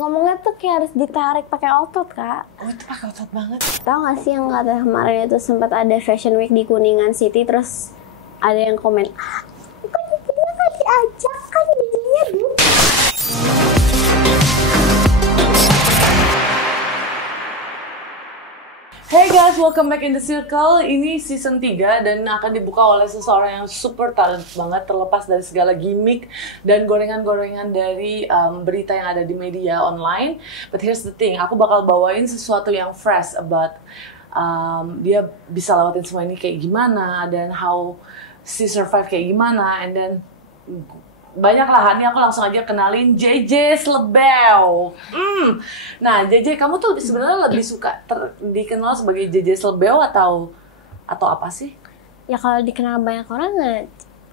Ngomongnya tuh kayak harus ditarik pakai otot, Kak. Oh, itu pakai otot banget. Tahu nggak sih yang kata kemarin itu sempat ada Fashion Week di Kuningan City, terus ada yang komen, kok dia nggak diajak, kan jadinya dulu. Hey guys, welcome back in the circle. Ini season 3 dan akan dibuka oleh seseorang yang super talent banget, terlepas dari segala gimmick dan gorengan-gorengan dari berita yang ada di media online. But here's the thing, aku bakal bawain sesuatu yang fresh about dia bisa lewatin semua ini kayak gimana dan how she survive kayak gimana, and then banyak lah. Ini aku langsung aja kenalin JJ Slebeo. Nah, JJ, kamu tuh sebenarnya lebih suka dikenal sebagai JJ Slebeo atau apa sih? Ya kalau dikenal banyak orang,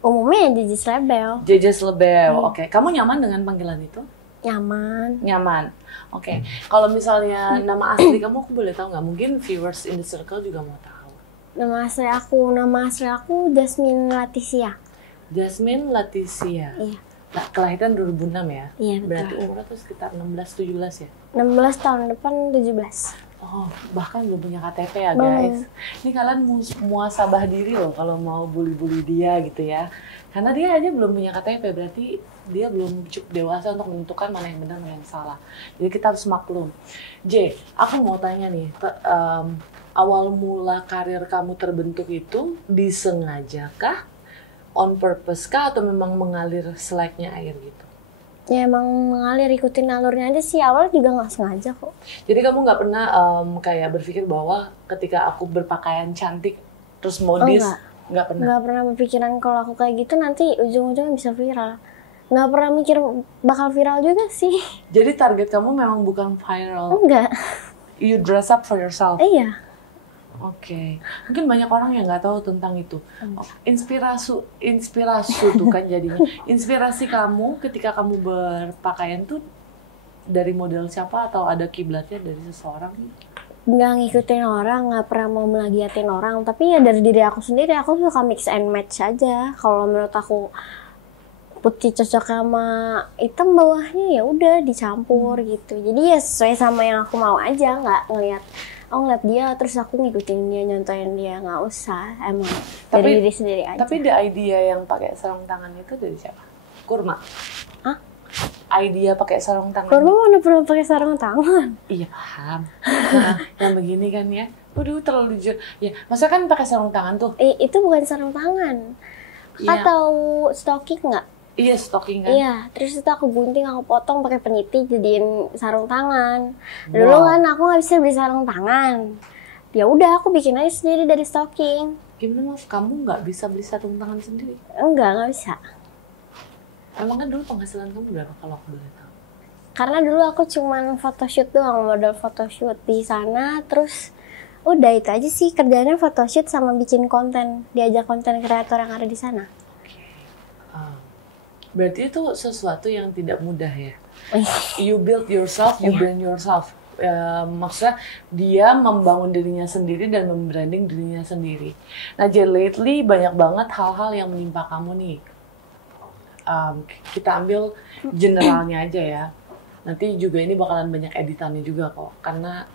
umumnya JJ Slebeo. JJ Slebeo, oke. Kamu nyaman dengan panggilan itu? Nyaman. Nyaman, oke. Kalau misalnya nama asli kamu, aku boleh tahu nggak? Mungkin viewers in the circle juga mau tahu. Nama asli aku Jasmine Laticia. Jasmine Laticia. Iya. Nah, kelahiran 2006 ya? Iya, betul. Berarti umurnya tuh sekitar 16-17 ya? 16 tahun depan 17. Oh, bahkan belum punya KTP ya guys. Ini kalian muasabah diri loh kalau mau bully-bully dia gitu ya. Karena dia aja belum punya KTP, berarti dia belum cukup dewasa untuk menentukan mana yang benar mana yang salah. Jadi kita harus maklum. J, aku mau tanya nih, awal mula karir kamu terbentuk itu disengajakah? On purpose kah atau memang mengalir seleknya air gitu? Ya emang mengalir, ikutin alurnya aja sih. Awalnya juga nggak sengaja kok. Jadi kamu nggak pernah kayak berpikir bahwa ketika aku berpakaian cantik terus modis, nggak pernah? Nggak pernah berpikiran kalau aku kayak gitu nanti ujung-ujungnya bisa viral. Nggak pernah mikir bakal viral juga sih. Jadi target kamu memang bukan viral? Enggak. You dress up for yourself? Iya. Oke. Mungkin banyak orang yang nggak tahu tentang itu. Inspirasi tuh kan jadinya. Inspirasi kamu ketika kamu berpakaian tuh dari model siapa atau ada kiblatnya dari seseorang? Nggak ngikutin orang, nggak pernah mau melagiatin orang. Tapi ya dari diri aku sendiri, aku suka mix and match aja. Kalau menurut aku putih cocok sama hitam, bawahnya ya udah dicampur gitu. Jadi ya sesuai sama yang aku mau aja, nggak ngeliat dia terus aku ngikutin dia, nyontohin dia, nggak usah. Emang dari diri sendiri aja. Tapi the idea yang pakai sarung tangan itu dari siapa? Kurma? Hah? Idea pakai sarung tangan? Kurma mana pernah pakai sarung tangan? Iya paham. Nah, yang begini kan ya, waduh terlalu jujur. Ya, masa kan pakai sarung tangan tuh? Itu bukan sarung tangan. Atau stocking nggak? Iya, stocking kan? Iya, terus itu aku gunting, aku potong pakai peniti jadiin sarung tangan. Dulu kan aku nggak bisa beli sarung tangan. Ya udah, aku bikin aja sendiri dari stocking. Gimana Mas, kamu nggak bisa beli sarung tangan sendiri? Nggak bisa. Emang kan dulu penghasilan kamu berapa kalau aku boleh tahu? Karena dulu aku cuman photoshoot doang, model photoshoot di sana, terus udah itu aja sih kerjanya, photoshoot sama bikin konten, diajak konten kreator yang ada di sana. Berarti itu sesuatu yang tidak mudah ya. You build yourself, you brand yourself. Maksudnya dia membangun dirinya sendiri dan membranding dirinya sendiri. Nah, jadi lately banyak banget hal-hal yang menimpa kamu nih. Kita ambil generalnya aja ya. Nanti juga ini bakalan banyak editannya juga kok. Karena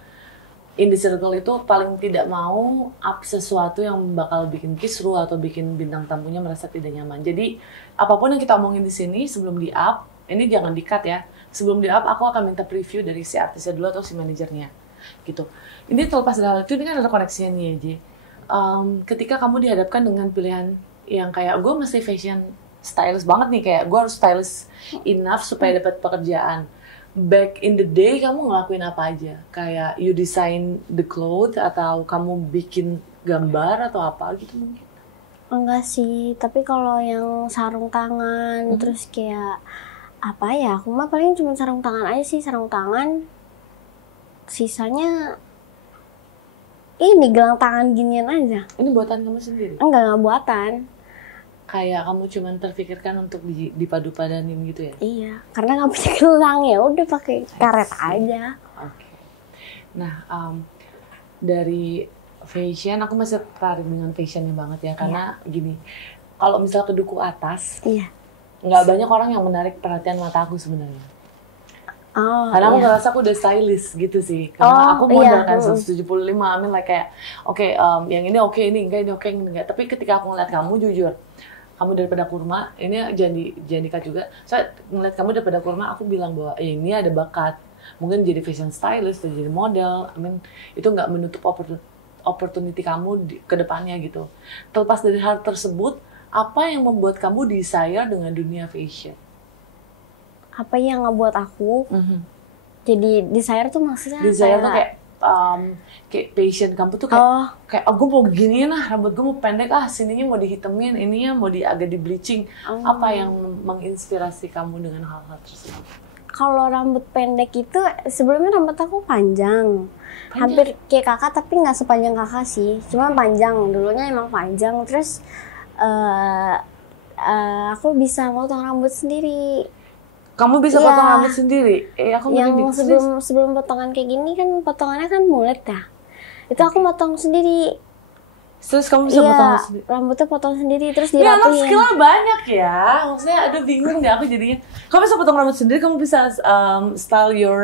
in the circle itu paling tidak mau up sesuatu yang bakal bikin kisruh atau bikin bintang tamunya merasa tidak nyaman. Jadi apapun yang kita omongin di sini sebelum di up, ini jangan di-cut ya. Sebelum di up aku akan minta preview dari si artisnya dulu atau si manajernya. Gitu. Ini terlepas dari hal itu, ini kan ada koneksinya nih ya, Ji. Ketika kamu dihadapkan dengan pilihan yang kayak gue mesti fashion stylist banget nih, kayak gue harus stylist enough supaya dapat pekerjaan. Back in the day kamu ngelakuin apa aja? Kayak you design the clothes atau kamu bikin gambar atau apa gitu mungkin? Enggak sih, tapi kalau yang sarung tangan terus kayak apa ya? Aku mah paling cuma sarung tangan aja sih, sarung tangan. Sisanya ini gelang tangan ginian aja. Ini buatan kamu sendiri? Enggak buatan. Kayak kamu cuma terpikirkan untuk dipadu-padanin gitu ya? Iya, karena nggak punya gelang ya udah pakai karet aja. Oke. Nah, dari fashion aku masih tertarik dengan fashionnya banget ya, karena gini, kalau misal ke duku atas, nggak banyak orang yang menarik perhatian mata aku sebenarnya. Oh, Karena aku iya. ngerasa aku udah stylish gitu sih. Karena Oh, aku model iya. kan 175, I mean like kayak oke, yang ini oke, ini enggak, ini enggak. Tapi ketika aku ngeliat kamu, jujur, kamu daripada kurma, ini jangan dikat juga. Saya ngeliat kamu daripada kurma, aku bilang bahwa ini ada bakat. Mungkin jadi fashion stylist, atau jadi model. I mean, itu nggak menutup opportunity kamu ke depannya gitu. Terlepas dari hal tersebut, apa yang membuat kamu desire dengan dunia fashion? Apa yang ngebuat aku jadi desire tuh maksudnya Desire tuh kayak passion kamu tuh kayak aku mau giniin rambut gue mau pendek sininya mau dihitemin, ininya mau agak di bleaching. Apa yang menginspirasi kamu dengan hal-hal tersebut? Kalau rambut pendek itu sebelumnya rambut aku panjang. Hampir kayak kakak tapi nggak sepanjang kakak sih, cuma panjang. Dulunya emang panjang, terus aku bisa motong rambut sendiri. Kamu bisa Iya. potong rambut sendiri? Aku Yang sebelum potongan kayak gini kan potongannya kan mulet ya. Itu aku motong sendiri. Terus kamu bisa potong rambut sendiri? Rambutnya potong sendiri terus Ya, anak dirapiin. skillnya banyak ya. Maksudnya aduh bingung deh aku jadinya. Kamu bisa potong rambut sendiri, kamu bisa style your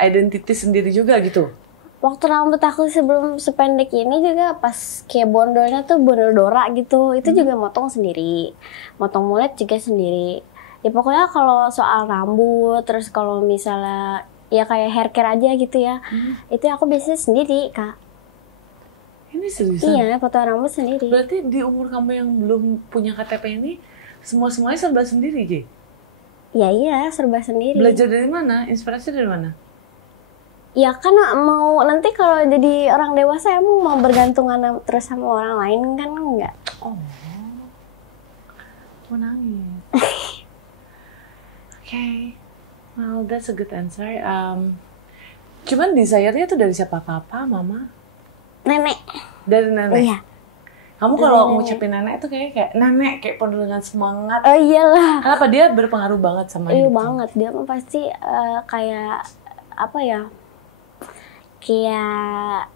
identity sendiri juga gitu. Waktu rambut aku sebelum sependek ini juga pas kayak bondolnya tuh bondol Dora gitu, itu juga motong sendiri, motong mulet juga sendiri. Ya pokoknya kalau soal rambut, terus kalau misalnya ya kayak hair care aja gitu ya, itu aku biasanya sendiri kak. Ini seriusan? Iya, potong rambut sendiri. Berarti di umur kamu yang belum punya KTP ini, semuanya serba sendiri, Ji? Iya, serba sendiri. Belajar dari mana? Inspirasi dari mana? Ya kan mau nanti kalau jadi orang dewasa emang mau bergantungan terus sama orang lain kan enggak. Oh, mau nangis. Okay, well that's a good answer. Cuman desire-nya tuh dari siapa? Papa, mama? Nenek. Dari nenek? Iya. Kamu kalau ngucapin nenek tuh kayak nenek, kayak penuh dengan semangat. Oh iyalah. Kenapa? Dia berpengaruh banget sama Iya hidup kamu? banget, dia mah pasti kayak apa ya? Kayak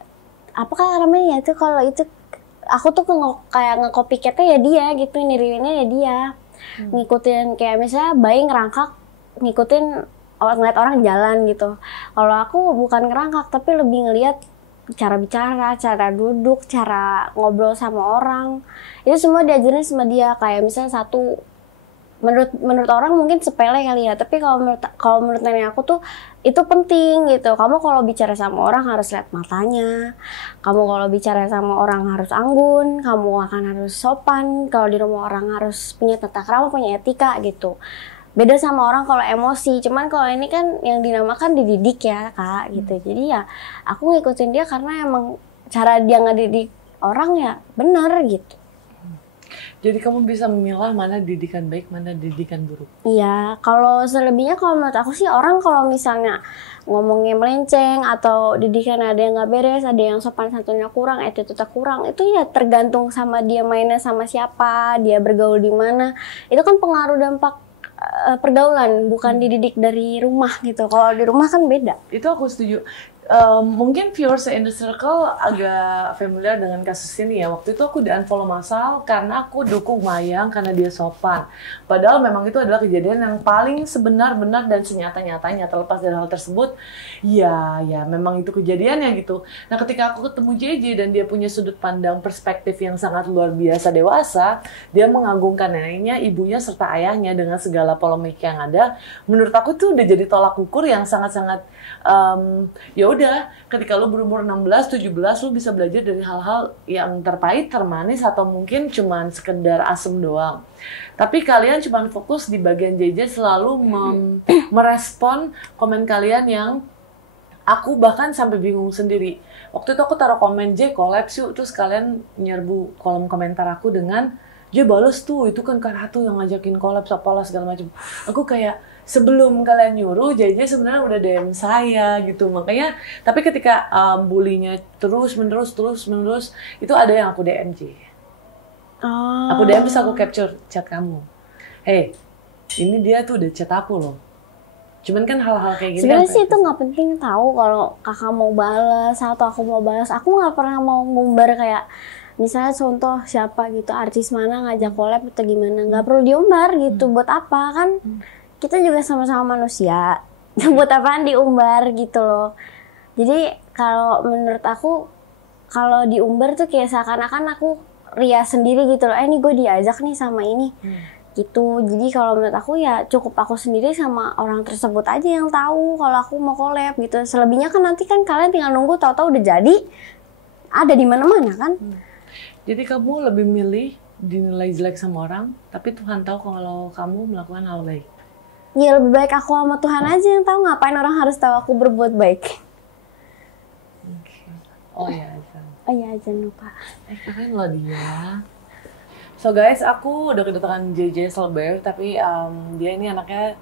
apa kan namanya itu kalau itu aku tuh kayak nge-copycat-nya ya dia gitu, niruinnya ya dia. Ngikutin kayak misalnya bayi ngerangkak, ngikutin ngeliat orang jalan gitu. Kalau aku bukan ngerangkak tapi lebih ngeliat cara bicara, cara duduk, cara ngobrol sama orang. Itu semua diajarin sama dia. Kayak misalnya satu, menurut orang mungkin sepele kali ya, tapi kalau menurut nenek aku tuh itu penting gitu. Kamu kalau bicara sama orang harus lihat matanya. Kamu kalau bicara sama orang harus anggun, kamu akan harus sopan. Kalau di rumah orang harus punya tata krama, punya etika gitu. Beda sama orang kalau emosi. Cuman kalau ini kan yang dinamakan dididik ya kak gitu. Jadi ya aku ngikutin dia karena emang cara dia ngedidik orang ya bener gitu. Jadi kamu bisa memilah mana didikan baik, mana didikan buruk. Iya, kalau selebihnya kalau menurut aku sih orang kalau misalnya ngomongnya melenceng atau didikan ada yang nggak beres, ada yang sopan santunnya kurang, attitude-nya kurang, itu ya tergantung sama dia mainnya sama siapa, dia bergaul di mana. Itu kan pengaruh dampak pergaulan, bukan dididik dari rumah gitu. Kalau di rumah kan beda. Itu aku setuju. Mungkin viewers in the circle agak familiar dengan kasus ini ya. Waktu itu aku di-unfollow Masal karena aku dukung Mayang karena dia sopan. Padahal memang itu adalah kejadian yang paling sebenar-benar dan senyata-nyatanya. Terlepas dari hal tersebut, ya memang itu kejadiannya gitu. Nah ketika aku ketemu JJ dan dia punya sudut pandang perspektif yang sangat luar biasa dewasa, dia mengagungkan neneknya, ibunya, serta ayahnya dengan segala polemik yang ada. Menurut aku tuh udah jadi tolak ukur yang sangat-sangat ya udah, ketika lu berumur 16, 17 lu bisa belajar dari hal-hal yang terpahit, termanis atau mungkin cuman sekedar asem doang. Tapi kalian cuman fokus di bagian JJ selalu merespon komen kalian yang aku bahkan sampai bingung sendiri. Waktu itu aku taruh komen J collab yuk, terus kalian nyerbu kolom komentar aku dengan J bales tuh, itu kan Kak Ratu yang ngajakin collab apalah segala macam. Aku kayak sebelum kalian nyuruh, JJ sebenarnya udah DM saya gitu. Makanya, tapi ketika bullynya terus menerus, itu ada yang aku DM J. Aku DM terus aku capture chat kamu. Hey, ini dia tuh udah chat aku loh. Cuman kan hal-hal kayak gini. Sebenarnya sih itu nggak penting tahu kalau kakak mau balas atau aku mau balas. Aku nggak pernah mau ngumbar kayak misalnya contoh siapa gitu artis mana ngajak collab atau gimana, nggak perlu diumbar gitu. Buat apa kan? kita juga sama-sama manusia. Buat apaan diumbar gitu loh. Jadi kalau menurut aku, kalau diumbar tuh kayak seakan-akan aku ria sendiri gitu loh. Ini gue diajak nih sama ini. Gitu. Jadi kalau menurut aku ya cukup aku sendiri sama orang tersebut aja yang tahu kalau aku mau collab gitu. Selebihnya kan nanti kan kalian tinggal nunggu, tahu-tahu udah jadi. Ada di mana-mana kan. Jadi kamu lebih milih dinilai jelek sama orang, tapi Tuhan tahu kalau kamu melakukan hal baik. Ya lebih baik aku sama Tuhan aja yang tahu, ngapain orang harus tahu aku berbuat baik. Oh ya, Azan. Oh iya, jangan lupa. Keren loh dia. So guys, aku udah kedatangan JJ Selebeu, tapi dia ini anaknya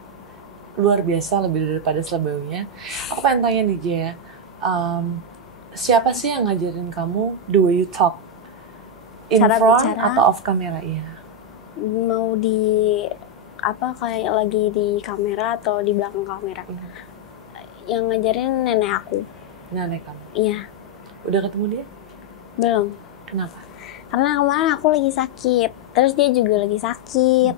luar biasa, lebih daripada Selebeunya. Aku pengen tanya nih Jay ya, siapa sih yang ngajarin kamu the way you talk? In Cara front bicara. atau off kamera? Iya. Mau di apa, kayak lagi di kamera atau di belakang kamera. Yang ngajarin nenek aku. Nenek kamu? Iya. Udah ketemu dia? Belum. Kenapa? Karena kemarin aku lagi sakit, terus dia juga lagi sakit.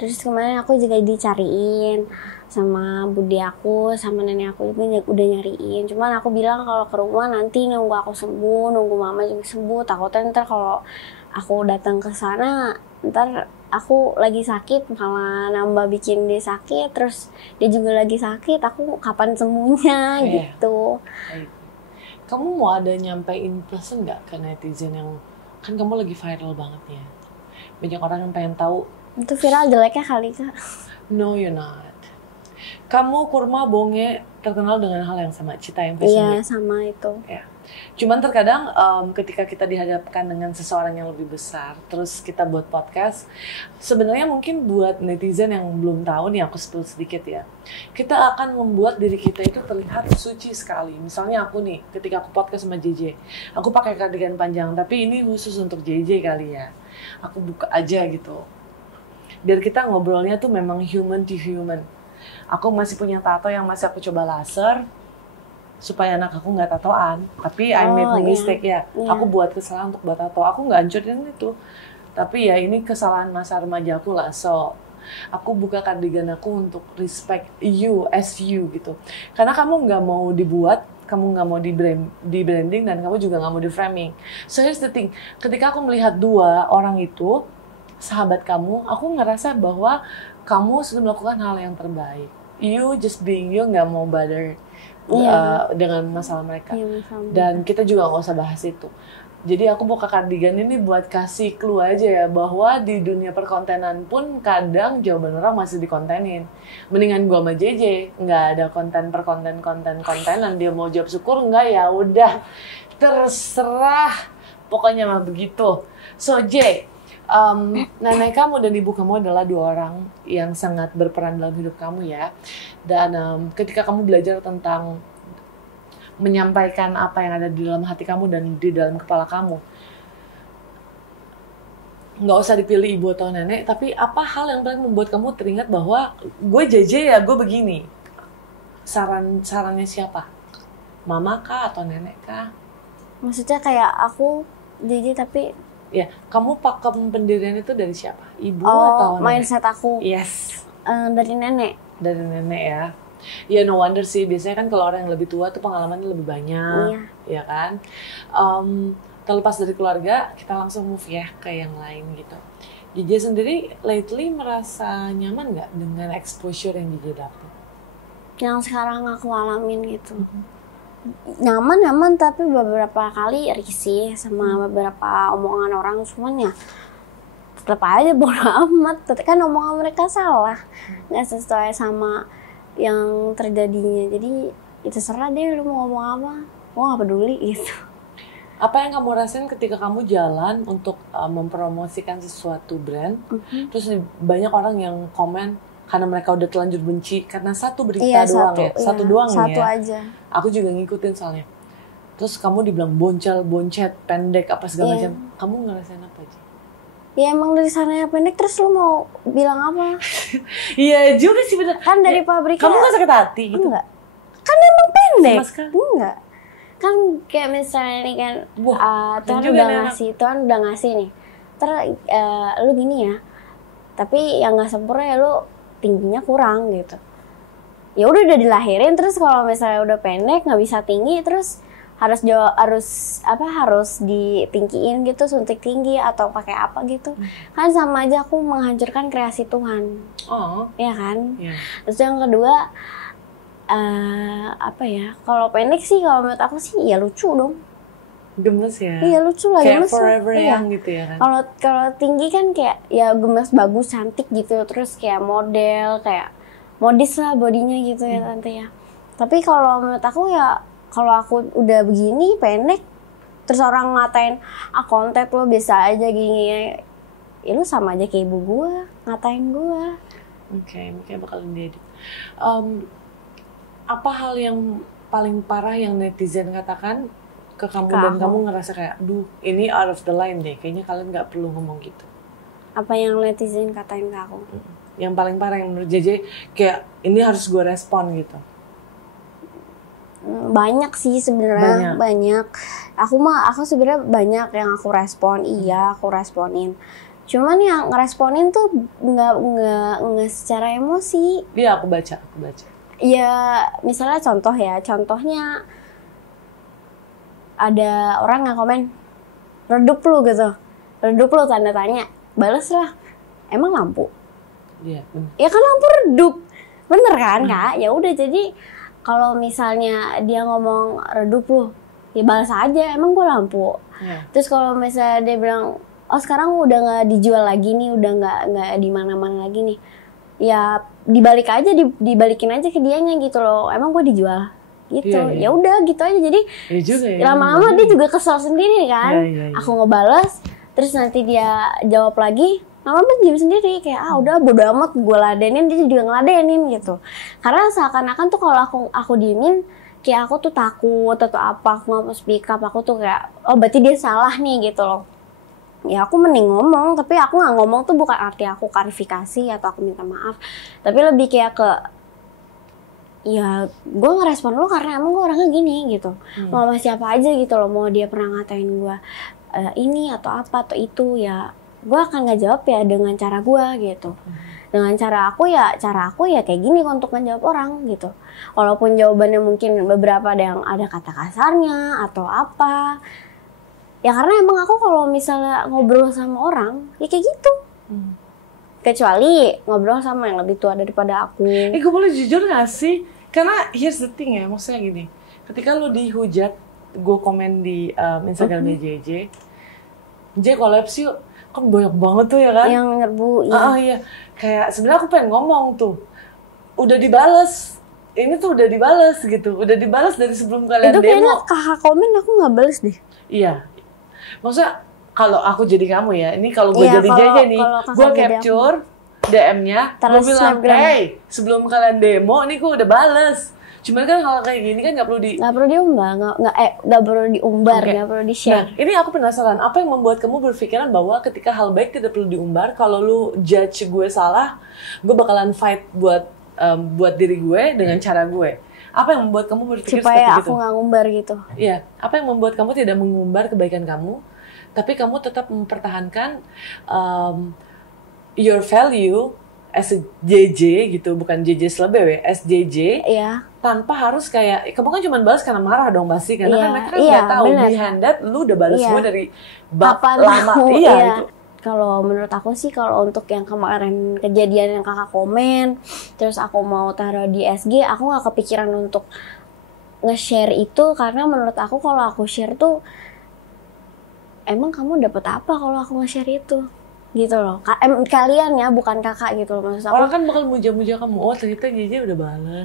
Terus kemarin aku juga dicariin sama bude aku, sama nenek aku juga udah nyariin. Cuman aku bilang kalau ke rumah nanti nunggu aku sembuh, nunggu mama juga sembuh. Takutnya ntar kalau aku datang ke sana, ntar aku lagi sakit malah nambah bikin dia sakit. Terus dia juga lagi sakit, aku kapan sembuhnya gitu. Kamu mau ada nyampein pesan nggak ke netizen yang kan kamu lagi viral banget ya? Banyak orang yang pengen tahu. Itu viral jeleknya kali Kak. No, you're not. Kamu Kurma Bonge terkenal dengan hal yang sama, Cita yang Iya, sama itu. Ya. Cuman terkadang ketika kita dihadapkan dengan seseorang yang lebih besar, terus kita buat podcast, sebenarnya mungkin buat netizen yang belum tahu nih, aku spill sedikit ya. Kita akan membuat diri kita itu terlihat suci sekali. Misalnya aku nih, ketika aku podcast sama JJ, aku pakai kardigan panjang, tapi ini khusus untuk JJ kali ya. Aku buka aja gitu. Biar kita ngobrolnya tuh memang human to human. Aku masih punya tato yang masih aku coba laser supaya anak aku nggak tatoan, tapi I made a mistake ya. Aku buat kesalahan untuk buat tato. Aku nggak hancurin itu, tapi ya ini kesalahan masa remaja aku lah. So aku buka kardigan aku untuk respect you as you gitu. Karena kamu nggak mau dibuat, kamu nggak mau di branding, dan kamu juga nggak mau di framing. So here's the thing, ketika aku melihat dua orang itu sahabat kamu, aku ngerasa bahwa kamu sudah melakukan hal yang terbaik. You just being you, nggak mau bother dengan masalah mereka. Dan kita juga nggak usah bahas itu. Jadi aku buka kardigan ini buat kasih clue aja ya, bahwa di dunia perkontenan pun kadang jawaban orang masih dikontenin. Mendingan gua sama JJ nggak ada konten kontenan, dia mau jawab syukur nggak, ya udah terserah, pokoknya mah begitu. So J, nenek kamu dan ibu kamu adalah dua orang yang sangat berperan dalam hidup kamu ya. Dan ketika kamu belajar tentang menyampaikan apa yang ada di dalam hati kamu dan di dalam kepala kamu, nggak usah dipilih ibu atau nenek, tapi apa hal yang paling membuat kamu teringat bahwa gue JJ ya, gue begini. Sarannya siapa? Mama kah atau nenek kah? Maksudnya kayak aku JJ tapi ya, kamu pakem pendirian itu dari siapa? Ibu atau nenek? Mindset aku. Yes. Dari nenek. Dari nenek ya. Ya no wonder sih, biasanya kan kalau orang yang lebih tua tuh pengalamannya lebih banyak. Ya kan? Terlepas dari keluarga, kita langsung move ya ke yang lain gitu. JJ sendiri lately merasa nyaman nggak dengan exposure yang JJ dapat? Yang sekarang aku alamin gitu. Nyaman tapi beberapa kali risih sama beberapa omongan orang, cuman ya tetap aja bodo amat, kan omongan mereka salah, nggak sesuai sama yang terjadinya, jadi itu terserah deh lu mau ngomong apa, gua nggak peduli gitu. Apa yang kamu rasain ketika kamu jalan untuk mempromosikan sesuatu brand, terus banyak orang yang komen karena mereka udah terlanjur benci karena satu berita doang ya, satu doang satu ya. Aja. Aku juga ngikutin soalnya. Terus kamu dibilang boncet, pendek, apa segala macam. Kamu ngerasain apa aja? Ya emang dari sananya pendek, terus lu mau bilang apa? Iya juga sih bener. Kan dari pabriknya. Kamu gak sakit hati gitu? Enggak. Kan emang pendek. Enggak. Kan kayak misalnya nih kan, Tuhan udah ngasih nih. Terus lu gini ya. Tapi yang nggak sempurna ya lu tingginya kurang gitu. Ya udah dilahirin, terus kalau misalnya udah pendek nggak bisa tinggi, terus harus ditinggiin gitu, suntik tinggi atau pakai apa gitu. Kan sama aja aku menghancurkan kreasi Tuhan. Ya kan? Yeah. Terus yang kedua kalau pendek sih kalau menurut aku sih ya lucu dong. Gemes ya? Iya lucu lah, kayak gemes forever iya. young gitu ya kan? Kalau tinggi kan kayak ya gemes, bagus, cantik gitu, terus kayak model, kayak modis lah bodinya gitu ya tante ya. Tapi kalau menurut aku ya, kalau aku udah begini pendek, terus orang ngatain konten lo biasa aja gini, ya lu sama aja kayak ibu gue ngatain gue. Oke, mungkin bakalan diedit. Apa hal yang paling parah yang netizen katakan ke kamu dan kamu ngerasa kayak, duh ini out of the line deh, kayaknya kalian nggak perlu ngomong gitu? Apa yang netizen katain ke aku? Yang paling parah yang menurut JJ kayak ini harus gue respon gitu? Banyak sih sebenarnya, banyak. Aku sebenarnya banyak yang aku respon, aku responin. Cuman yang ngeresponin tuh nggak secara emosi. Iya, aku baca. Ya misalnya contohnya ada orang yang komen redup lu gitu, redup lu tanda tanya, bales lah, emang lampu? Iya. Ya kan lampu redup, bener kan kak? Ya udah, jadi kalau misalnya dia ngomong redup lu, ya balas aja, emang gua lampu. Terus kalau misalnya dia bilang, oh sekarang udah nggak dijual lagi nih, udah nggak di mana-mana lagi nih, ya dibalikin aja ke dianya gitu loh, emang gua dijual gitu. Ya udah gitu aja, jadi lama-lama dia juga kesel sendiri kan. Aku ngebales, terus nanti dia jawab lagi, lama-lama dia sendiri kayak udah bodo amat, gue ladenin, dia juga ngeladenin gitu. Karena seakan-akan tuh kalau aku diemin, kayak aku tuh takut atau apa, aku nggak mau speak up, aku tuh kayak berarti dia salah nih gitu loh. Ya aku mending ngomong, tapi aku nggak ngomong tuh bukan arti aku klarifikasi atau aku minta maaf, tapi lebih kayak ke ya gue ngerespon lo karena emang gue orangnya gini gitu. Mau sama siapa aja gitu loh, mau dia pernah ngatain gue ini atau apa atau itu, ya gue akan nggak jawab ya dengan cara gue gitu. Dengan cara aku ya kayak gini untuk ngejawab orang gitu. Walaupun jawabannya mungkin beberapa ada yang ada kata kasarnya atau apa, ya karena emang aku kalau misalnya ngobrol sama orang ya kayak gitu. Kecuali ngobrol sama yang lebih tua daripada aku. Gue boleh jujur gak sih? Karena here's the thing ya, maksudnya gini, ketika lu dihujat, gue komen di Instagramnya JJ, collabs yuk, kan banyak banget tuh ya kan? Yang nyerbu, iya. Iya, kayak sebenarnya aku pengen ngomong tuh, udah dibales, ini tuh udah dibales gitu, udah dibales dari sebelum kalian itu demo. Itu kayaknya kakak komen aku nggak bales deh. Iya, maksudnya kalau aku jadi kamu ya, ini kalau gue jadi JJ nih, gue capture DM-nya, gue bilang, hey, sebelum kalian demo, ini gue udah bales. Cuman kan kalau kayak gini kan nggak perlu diumbar, nggak perlu diumbar, nggak perlu di-share. Nah, ini aku penasaran, apa yang membuat kamu berpikiran bahwa ketika hal baik tidak perlu diumbar, kalau lu judge gue salah, gue bakalan fight buat diri gue dengan cara gue. Apa yang membuat kamu berpikir supaya seperti itu? Supaya aku nggak ngumbar gitu. Iya, apa yang membuat kamu tidak mengumbar kebaikan kamu, tapi kamu tetap mempertahankan your value as a JJ gitu, bukan JJ Slebw, as JJ. Iya. Tanpa harus kayak, kamu kan cuma balas karena marah dong pasti, karena kan mereka kan nggak tahu behind that lu udah balas semua dari lama. Iya. Itu. Kalau menurut aku sih, kalau untuk yang kemarin kejadian yang kakak komen, terus aku mau taruh di SG, aku nggak kepikiran untuk nge-share itu, karena menurut aku kalau aku share tuh, emang kamu dapet apa kalau aku nge-share itu? Gitu loh, kalian ya, bukan kakak gitu loh, maksud aku. Orang kan bakal muja-muja kamu, oh ternyata JJ udah balas.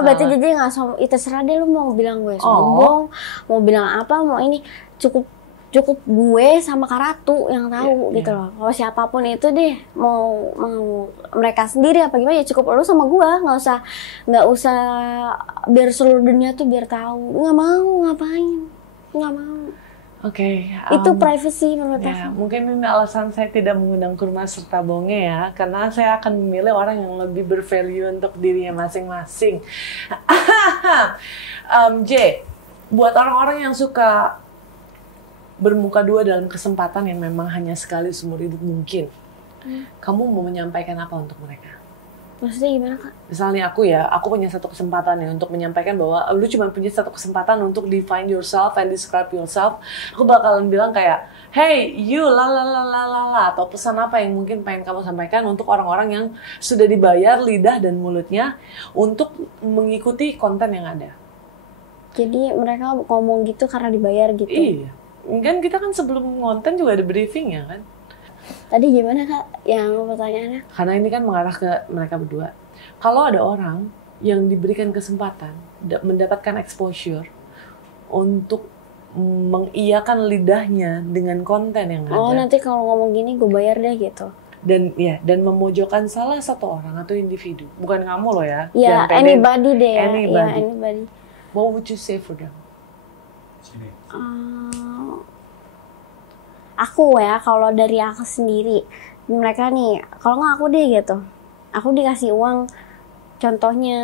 Berarti JJ nggak sombong. Itu terserah deh, lu mau bilang gue sombong, mau bilang apa, mau ini, cukup gue sama Kak Ratu yang tahu gitu loh. Kalau siapapun itu deh, mau mereka sendiri apa gimana, ya cukup lu sama gue, nggak usah biar seluruh dunia tuh biar tahu. Nggak mau, ngapain? Nggak mau. Oke, itu privacy menurut aku. Mungkin ini alasan saya tidak mengundang kurma serta bonge ya, karena saya akan memilih orang yang lebih bervalue untuk dirinya masing-masing. J, buat orang-orang yang suka bermuka dua dalam kesempatan yang memang hanya sekali seumur hidup mungkin, kamu mau menyampaikan apa untuk mereka? Maksudnya gimana Kak? Misalnya aku punya satu kesempatan nih untuk menyampaikan bahwa lu cuma punya satu kesempatan untuk define yourself and describe yourself. Aku bakalan bilang kayak, hey you la la la la la la, atau pesan apa yang mungkin pengen kamu sampaikan untuk orang-orang yang sudah dibayar lidah dan mulutnya untuk mengikuti konten yang ada. Jadi mereka ngomong gitu karena dibayar gitu? Iya. Kan kita kan sebelum konten juga ada briefing ya kan? Tadi gimana Kak yang pertanyaannya? Karena ini kan mengarah ke mereka berdua. Kalau ada orang yang diberikan kesempatan mendapatkan exposure untuk mengiyakan lidahnya dengan konten yang ada. Oh, nanti kalau ngomong gini gue bayar deh gitu. Dan memojokkan salah satu orang atau individu. Bukan kamu loh ya. Ya, anybody deh ya. Anybody. Ya, anybody. What would you say for them? Aku ya, kalau dari aku sendiri, mereka nih, kalau nggak aku deh gitu, aku dikasih uang, contohnya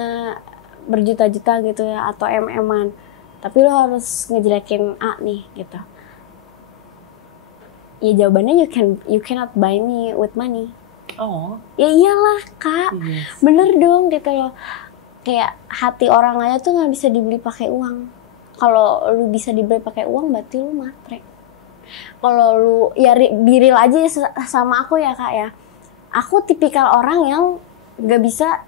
berjuta-juta gitu ya, atau MM-an, tapi lo harus ngejelekin A nih gitu. Ya jawabannya you cannot buy me with money. Oh. Ya iyalah Kak, yes. Bener dong gitu loh. Kayak hati orang aja tuh nggak bisa dibeli pakai uang. Kalau lu bisa dibeli pakai uang, berarti lu matre. Kalau lu ya biril aja sama aku ya Kak ya. Aku tipikal orang yang gak bisa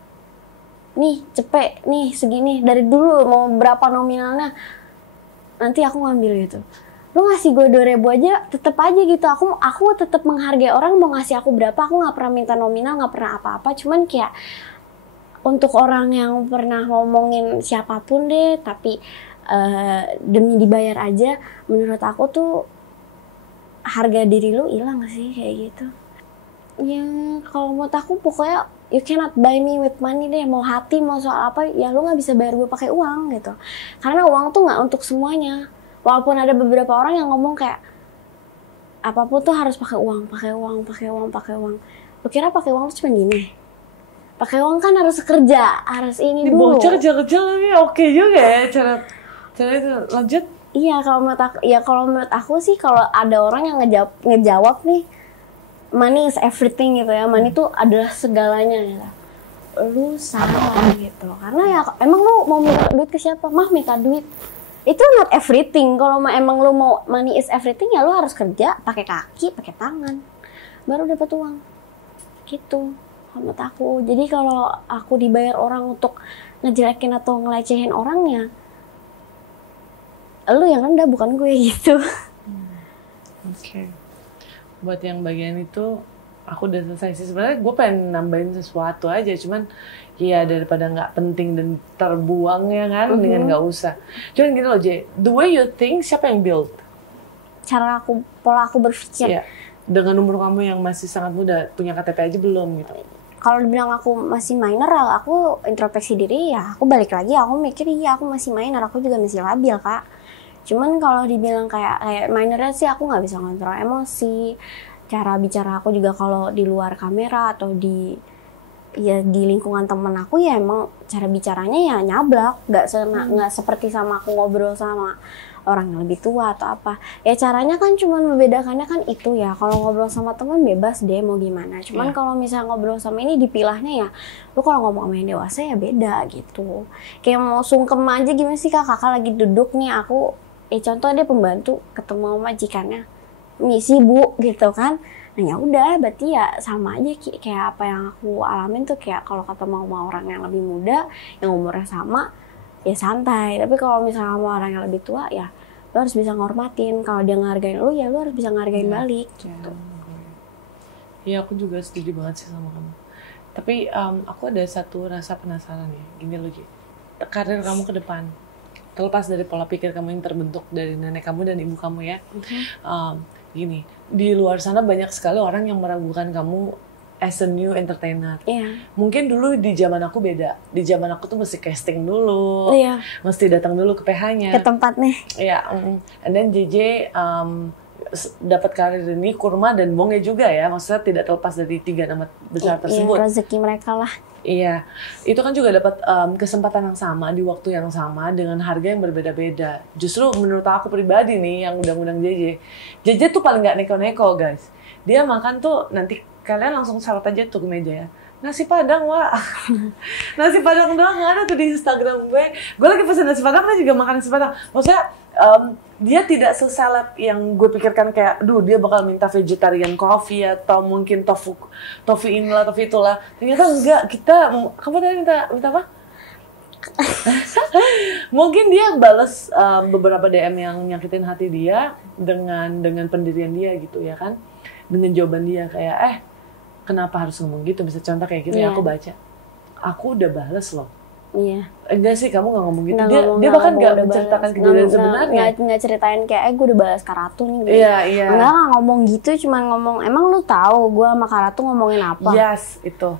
nih cepet nih segini dari dulu mau berapa nominalnya nanti aku ngambil gitu. Lu ngasih gue 2.000 aja tetep aja gitu. Aku tetep menghargai orang, mau ngasih aku berapa aku nggak pernah minta nominal, nggak pernah apa-apa. Cuman kayak untuk orang yang pernah ngomongin siapapun deh, tapi demi dibayar aja, menurut aku tuh harga diri lu hilang sih kayak gitu. Ya kalau menurut aku pokoknya you cannot buy me with money deh. Mau hati mau soal apa ya lu nggak bisa bayar gue pakai uang gitu. Karena uang tuh nggak untuk semuanya. Walaupun ada beberapa orang yang ngomong kayak apapun tuh harus pakai uang, pakai uang, pakai uang, pakai uang. Lu kira pakai uang tuh cuma gini? Pakai uang kan harus kerja, harus ini dulu. Kerja nih oke juga ya cara itu. Lanjut. Iya, kalau menurut aku sih kalau ada orang yang ngejawab nih money is everything gitu ya, money itu adalah segalanya gitu. Lu salah gitu. Karena ya emang lu mau minta duit ke siapa? Mah minta duit. Itu not everything. Kalau emang lu mau money is everything ya lu harus kerja pakai kaki, pakai tangan. Baru dapat uang. Gitu. Menurut aku. Jadi kalau aku dibayar orang untuk ngejelekin atau ngelecehin orangnya, lu yang rendah bukan gue gitu. Oke. Buat yang bagian itu aku udah selesai sih. Sebenarnya gue pengen nambahin sesuatu aja, cuman ya daripada nggak penting dan terbuang ya kan, dengan nggak usah. Cuman gini loh J, the way you think siapa yang build? Pola aku berpikir. Iya. Dengan umur kamu yang masih sangat muda, punya KTP aja belum gitu. Kalau dibilang aku masih minor, aku introspeksi diri ya, aku balik lagi, aku mikir iya aku masih minor, aku juga masih labil Kak. Cuman kalau dibilang kayak minornya sih aku nggak bisa kontrol emosi, cara bicara aku juga kalau di luar kamera atau di lingkungan temen aku ya emang cara bicaranya ya nyablak, nggak seperti sama aku ngobrol sama orang yang lebih tua atau apa. Ya caranya kan cuman membedakannya kan itu ya. Kalau ngobrol sama teman bebas deh mau gimana. Cuman kalau misalnya ngobrol sama ini dipilahnya ya, lu kalau ngomong sama yang dewasa ya beda gitu. Kayak mau sungkem aja gimana sih kakak lagi duduk nih aku, contoh dia pembantu ketemu sama majikannya, misi bu gitu kan. Nah ya udah berarti ya sama aja kayak apa yang aku alamin tuh, kayak kalau ketemu sama orang yang lebih muda yang umurnya sama ya santai, tapi kalau misalnya sama orang yang lebih tua ya lu harus bisa ngormatin. Kalau dia ngehargain lu ya lu harus bisa ngehargain balik gitu. Iya aku juga setuju banget sih sama kamu. Tapi aku ada satu rasa penasaran ya. Gini loh Ji, karir kamu ke depan terlepas dari pola pikir kamu yang terbentuk dari nenek kamu dan ibu kamu ya. Gini, di luar sana banyak sekali orang yang meragukan kamu as a new entertainer. Mungkin dulu di zaman aku beda. Di zaman aku tuh mesti casting dulu, mesti datang dulu ke PH-nya, ke tempatnya. Iya, and then JJ dapat karir ini kurma dan bonge juga ya. Maksudnya tidak terlepas dari 3 nama besar tersebut. Iya, rezeki mereka lah. Iya, itu kan juga dapat kesempatan yang sama di waktu yang sama dengan harga yang berbeda-beda. Justru menurut aku pribadi nih yang undang-undang JJ tuh paling nggak neko-neko guys. Dia makan tuh nanti kalian langsung salat aja tuh ke meja ya. Nasi Padang, Wak. Nasi Padang doang ada tuh di Instagram gue. Gue lagi pesen nasi Padang, dia juga makan nasi Padang. Maksudnya, dia tidak seseleb yang gue pikirkan kayak, duh dia bakal minta vegetarian coffee atau mungkin tofu inilah, tofu itulah. Ternyata enggak, kamu tadi minta apa? Mungkin dia balas beberapa DM yang nyakitin hati dia dengan pendirian dia gitu ya kan. Dengan jawaban dia kayak, kenapa harus ngomong gitu? Bisa contoh kayak gitu ya, aku baca. Aku udah bales loh. Iya. Enggak sih, kamu gak ngomong gitu. Dia bahkan gak menceritakan kejadian sebenarnya. Nggak ceritain kayak, gue udah balas Karatu nih. Gitu. Iya. Enggak ngomong gitu, cuma ngomong, emang lu tahu gue sama Karatu ngomongin apa? Yes, itu.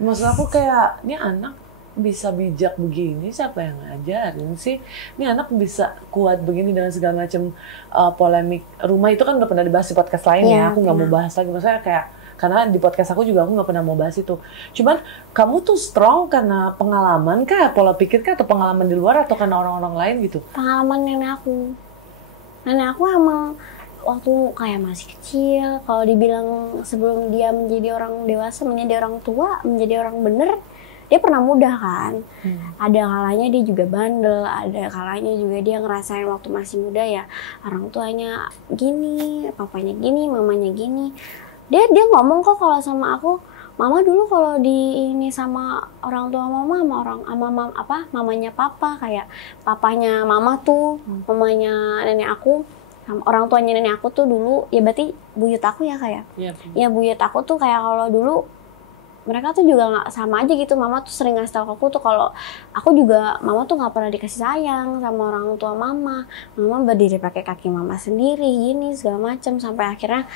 Maksud aku kayak, ini anak bisa bijak begini, siapa yang ngajarin sih? Ini anak bisa kuat begini dengan segala macam polemik rumah. Itu kan udah pernah dibahas di podcast lain ya. Aku gak mau bahas lagi. Maksudnya kayak, karena di podcast aku juga aku nggak pernah mau bahas itu. Cuman kamu tuh strong karena pengalaman kah, pola pikir kah, atau pengalaman di luar atau karena orang-orang lain gitu? Pengalaman nenek aku. Nenek aku emang waktu kayak masih kecil, kalau dibilang sebelum dia menjadi orang dewasa, menjadi orang tua, menjadi orang bener, dia pernah muda kan. Ada kalanya dia juga bandel, ada kalanya juga dia ngerasain waktu masih muda ya orang tuanya gini, papanya gini, mamanya gini. Dia ngomong kok kalau sama aku, mama dulu kalau di ini sama orang tua mama sama mamanya papa, kayak papanya mama tuh, mamanya nenek aku, sama orang tuanya nenek aku tuh dulu, ya berarti buyut aku ya kayak. Ya buyut aku tuh kayak kalau dulu mereka tuh juga nggak sama aja gitu. Mama tuh sering ngasih tau aku tuh kalau aku juga, mama tuh nggak pernah dikasih sayang sama orang tua mama. Mama berdiri pakai kaki mama sendiri gini segala macam sampai akhirnya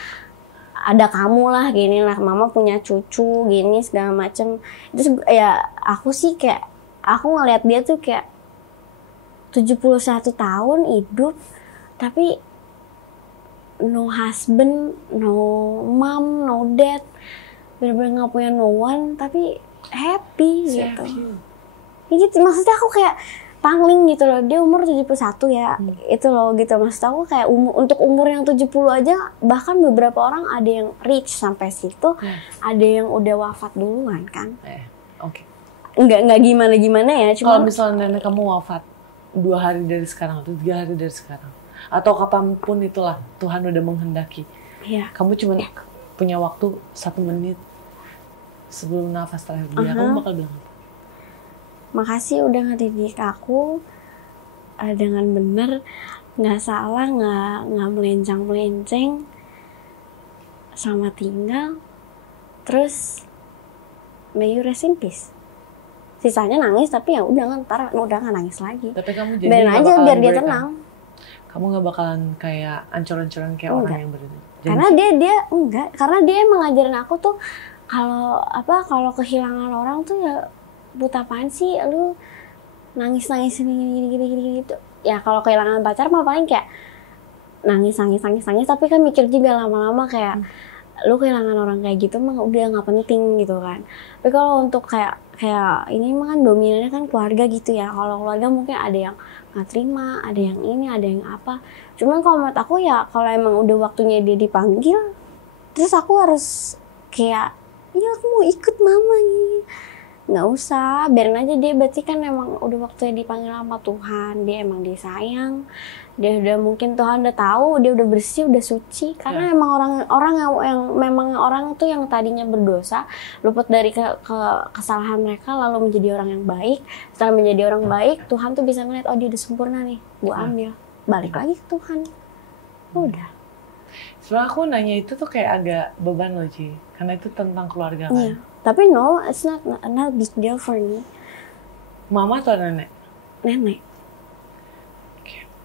ada kamu lah gini lah, mama punya cucu gini segala macem. Terus ya aku sih kayak, aku ngeliat dia tuh kayak 71 tahun hidup tapi no husband, no mom, no dad, bener-bener gak punya no one tapi happy gitu. Ya gitu, maksudnya aku kayak pangling gitu loh, dia umur 71 ya, itu loh gitu. Maksud aku kayak untuk umur yang 70 aja, bahkan beberapa orang ada yang reach sampai situ, ada yang udah wafat duluan kan. Oke. Enggak gimana-gimana ya, cuma kalau misalnya nenek kamu wafat 2 hari dari sekarang atau 3 hari dari sekarang, atau kapanpun itulah Tuhan udah menghendaki, kamu cuma punya waktu 1 menit sebelum nafas terakhir dia, kamu bakal bilang apa? Makasih udah ngedidik aku dengan bener, nggak salah, nggak melenceng, sama tinggal. Terus may you rest in peace. Sisanya nangis tapi ya udah ntar udah nggak nangis lagi. Tapi kamu jadi biarin aja biar dia tenang. Kamu nggak bakalan kayak ancur-ancuran kayak orang yang berbeda. Karena dia enggak, karena dia emang ngajarin aku tuh kalau kehilangan orang tuh ya buta apaan sih lu nangis gini gitu. Ya kalau kehilangan pacar mah paling kayak nangis tapi kan mikir juga lama-lama kayak lu kehilangan orang kayak gitu mah udah nggak penting gitu kan. Tapi kalau untuk kayak ini mah kan dominannya kan keluarga gitu ya. Kalau keluarga mungkin ada yang nggak terima, ada yang ini, ada yang apa. Cuman kalau menurut aku ya kalau emang udah waktunya dia dipanggil, terus aku harus kayak ya aku mau ikut mama nih. Nggak usah, biarin aja dia, berarti kan emang udah waktunya dipanggil sama Tuhan, dia emang disayang, dia udah mungkin Tuhan udah tahu, dia udah bersih, udah suci, karena emang orang yang memang orang tuh yang tadinya berdosa, luput dari kesalahan mereka, lalu menjadi orang yang baik. Setelah menjadi orang baik, Tuhan tuh bisa ngeliat, oh dia udah sempurna nih, gua ambil, balik lagi ke Tuhan, udah. Sebenarnya aku nanya itu tuh kayak agak beban loh Ci, karena itu tentang keluarga kan. Iya. Tapi no, it's not big deal for me. Mama atau nenek? Nenek.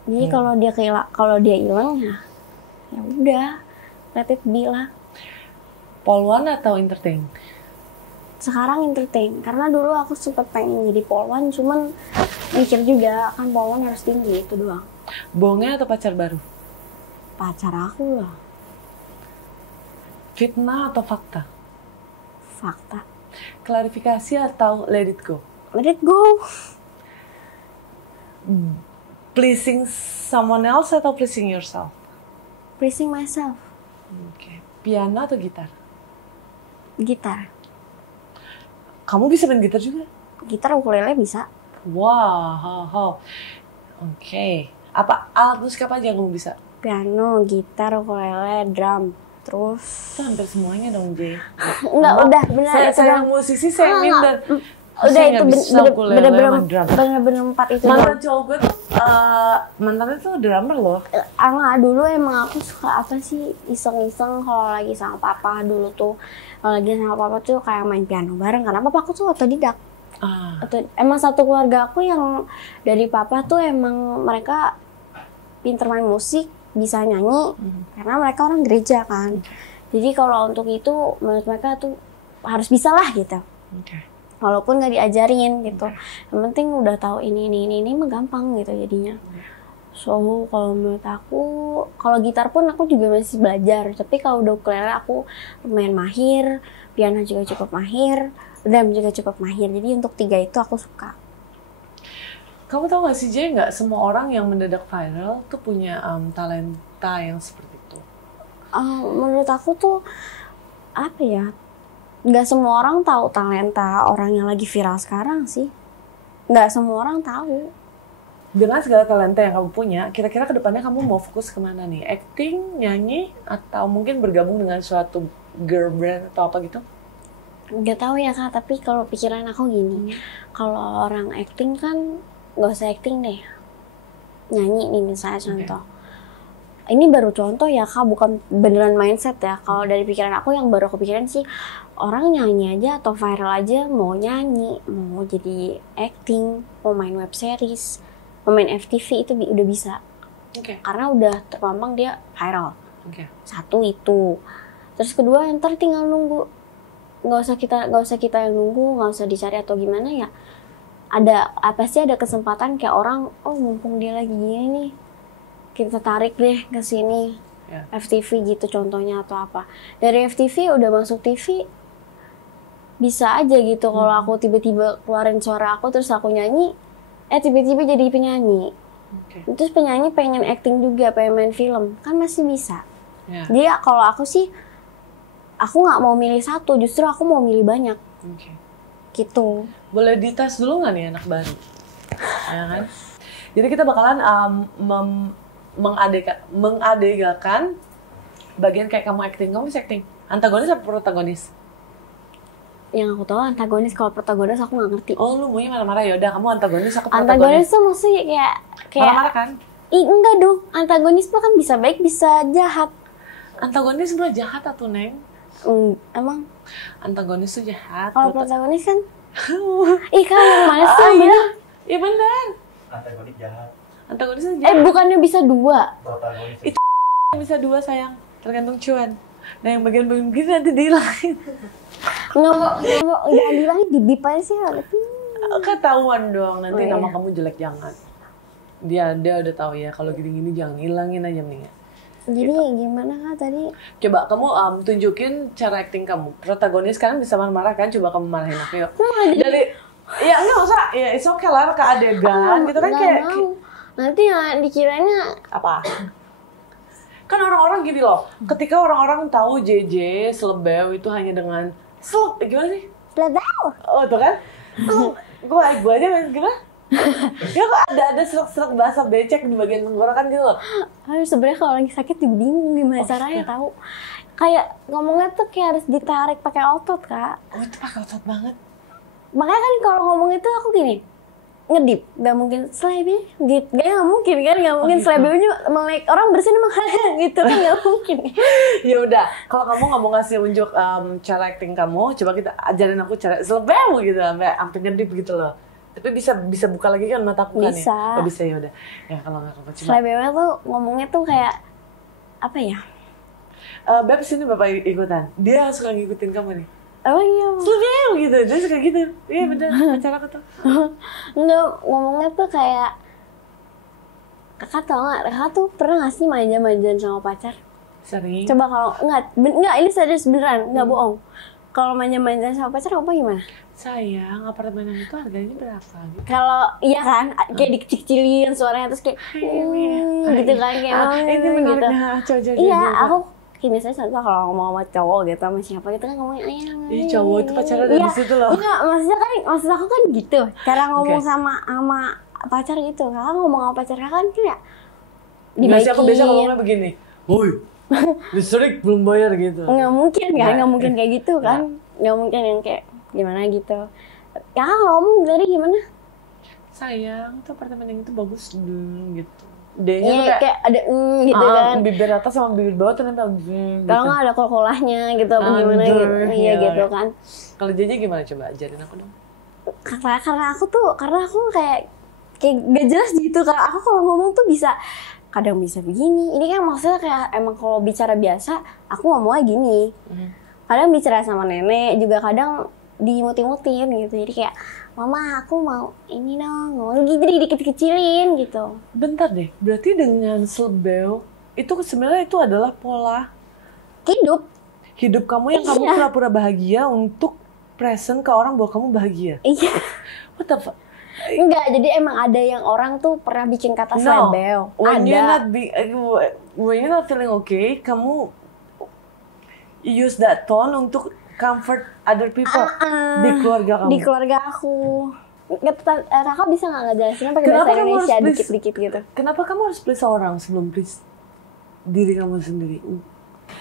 Jadi kalau dia hilang ya udah, let it be lah. Polwan atau entertain? Sekarang entertain, karena dulu aku sempat pengen jadi polwan, cuman mikir juga kan polwan harus tinggi, itu doang. Bohongnya atau pacar baru? Pacar aku lah. Fitnah atau fakta? Fakta. Klarifikasi atau let it go? Let it go. Pleasing someone else atau pleasing yourself? Pleasing myself. Piano atau gitar? Gitar. Kamu bisa main gitar juga? Gitar, ukulele bisa. Wow. Oke. Apa alat musik apa aja yang kamu bisa? Piano, gitar, ukulele, drum. Terus Itu hampir semuanya dong, Jay. enggak, udah benar Saya yang musisi, saya yang minder. Udah Saya itu nggak bisa ukulele sama drum. bener-bener 4 itu Mantan doang. cowok gue tuh, mantannya tuh drummer loh. Dulu emang aku suka apa sih, iseng-iseng kalau lagi sama papa dulu tuh. Kalau lagi sama papa tuh kayak main piano bareng, karena papa aku tuh otodidak. Emang satu keluarga aku yang dari papa tuh emang mereka pinter main musik, bisa nyanyi, karena mereka orang gereja kan. Jadi kalau untuk itu menurut mereka tuh harus bisa lah gitu. Walaupun nggak diajarin gitu, yang penting udah tahu ini mah gampang gitu jadinya. So kalau menurut aku, kalau gitar pun aku juga masih belajar, tapi kalau udah ukulele aku lumayan mahir, piano juga cukup mahir, drum juga cukup mahir. Jadi untuk 3 itu aku suka. Kamu tahu gak sih, Jay, nggak semua orang yang mendadak viral tuh punya talenta yang seperti itu? Menurut aku tuh apa ya? Nggak semua orang tahu talenta orang yang lagi viral sekarang sih. Nggak semua orang tahu. Dengan segala talenta yang kamu punya, kira-kira kedepannya kamu mau fokus kemana nih? Acting, nyanyi, atau mungkin bergabung dengan suatu girl band atau apa gitu? Nggak tahu ya Kak, tapi kalau pikiran aku gini, kalau orang acting kan nggak usah acting deh. Nyanyi nih misalnya contoh. Ini baru contoh ya Kak, bukan beneran mindset ya. Kalau dari pikiran aku yang baru kepikiran sih, orang nyanyi aja atau viral aja mau nyanyi, mau jadi acting, mau main web series, mau main FTV itu udah bisa. Karena udah terpampang dia viral. Satu itu. Terus kedua, ntar tinggal nunggu. Nggak usah kita yang nunggu, nggak usah dicari atau gimana ya. Ada apa sih, ada kesempatan kayak orang, oh mumpung dia lagi gini nih, kita tarik deh ke sini. FTV gitu contohnya atau apa. Dari FTV udah masuk TV, bisa aja gitu. Kalau aku tiba-tiba keluarin suara aku terus aku nyanyi, tiba-tiba jadi penyanyi. Terus penyanyi pengen acting juga, pengen main film, kan masih bisa. Jadi kalau aku sih, aku nggak mau milih satu, justru aku mau milih banyak. Gitu. Boleh dites dulu nggak nih anak baru? Ya kan? Jadi kita bakalan mengadegakan bagian kayak kamu acting. Kamu bisa acting antagonis atau protagonis? Yang aku tahu antagonis, kalau protagonis aku nggak ngerti. Oh, lu maunya marah-marah, ya udah kamu antagonis, aku protagonis. Antagonis tuh maksudnya kayak marah-marah kan? Enggak dong, antagonis tuh kan bisa baik bisa jahat. Antagonis mah jahat atau Neng? Emang? Antagonis tuh jahat. Kalau protagonis kan? Kan yang mana sih yang benar? Iya benar. Antagonis jahat. Antagonis tuh jahat. Bukannya bisa 2? Protagonis itu bisa 2 sayang, tergantung cuan. Nah yang bagian-bagian gini nanti dihilangin. Nggak mau jangan dihilangin, di-bip aja sih. Ketahuan dong, nanti nama kamu jelek, jangan. Dia udah tahu ya, kalau gini-gini jangan hilangin aja nih. Jadi gimana Kak tadi? Coba kamu tunjukin cara acting kamu. Protagonis kan bisa marah-marah kan? Coba kamu marahin aku yuk. Dari ya enggak usah, ya it's okay lah ke adegan gitu kan kayak. Nanti ya dikiranya apa? Kan orang-orang gini loh. Ketika orang-orang tahu JJ Slebeo itu hanya dengan gimana sih? Slebeo. Oh tuh kan? Gue aja gimana? Ya kok ada serak-serak bahasa becek di bagian tenggorokan gitu loh. Sebenarnya kalau lagi sakit juga bingung gimana caranya tahu. Kayak ngomongnya tuh kayak harus ditarik pakai otot Kak. Oh itu pakai otot banget. Makanya kan kalau ngomong itu aku gini, ngedip, nggak mungkin Slebeo gitu, nggak mungkin kan, nggak mungkin gitu. Slebeo-nya melek orang bersin emang gitu kan nggak mungkin. Ya udah, kalau kamu nggak mau ngasih unjuk cara acting kamu, coba kita ajarin aku cara Slebeo gitu sampai ngedip gitu loh. Tapi bisa buka lagi kan mataku kan ya? Oh, bisa ya udah. Ya kalau nggak coba. Slebeo tuh ngomongnya tuh kayak apa ya? Beb sini bapak ikutan. Dia suka ngikutin kamu nih. Oh iya. Slebeo gitu, dia suka gitu. Iya bener, pacar aku tuh. Enggak, ngomongnya tuh kayak Kakak tau nggak? Kakak tuh pernah nggak sih manja-manjaan sama pacar? Sering. Coba kalau enggak ini serius beneran, nggak bohong. Kalau manja-manjaan sama pacar apa gimana? Sayang, apartemen itu harganya berapa? Gitu. Kalau iya kan, kayak dikecil-kecilin suaranya terus kayak gitu kan kayak ini menarik gitu. Iya, aku Kayak misalnya contoh kalau ngomong sama cowok gitu sama siapa gitu kan ngomongnya Ih, cowok itu pacaran dari Iya. situ loh. Enggak, maksud aku kan gitu. Cara ngomong sama pacar gitu. Kakak ngomong sama pacar kakak kan kayak Biasa aku biasa dibaikin. ngomongnya begini. Woi, listrik belum bayar gitu. Nggak mungkin kan, Nggak. nggak mungkin kayak gitu kan. Nggak mungkin yang kayak gimana gitu. Kakak ngomong tadi gimana? Sayang, tuh apartemen yang itu bagus gitu. D-nya Iya, tuh kayak kayak ada gitu kan. bibir atas sama bibir bawah tuh nempel gitu. Kalau nggak ada kol-kolahnya gitu apa gimana gitu. Under, Iya ya. gitu kan. Kalau Jeje gimana coba ajarin aku dong. Karena aku kayak gak jelas gitu. Aku kalau ngomong tuh bisa kadang bisa begini. Ini kan maksudnya kayak emang kalau bicara biasa aku ngomongnya gini. Kadang bicara sama nenek juga kadang dimut-mutin gitu. Jadi kayak mama aku mau ini dong, ngomong gitu dikecil-kecilin gitu. Bentar deh, berarti dengan slebeo itu sebenarnya itu adalah pola Hidup kamu yang kamu Iya. pura-pura bahagia untuk present ke orang bahwa kamu bahagia. iya. What the fuck? Enggak, jadi emang ada yang orang tuh pernah bikin kata slebeo. When you're Ada. when you're not feeling okay, kamu use that tone untuk comfort other people di keluarga kamu. Di keluarga aku. Raka bisa nggak ngejelasinnya pakai Kenapa bahasa kamu Indonesia harus please? dikit-dikit gitu? Kenapa kamu harus please orang sebelum please diri kamu sendiri?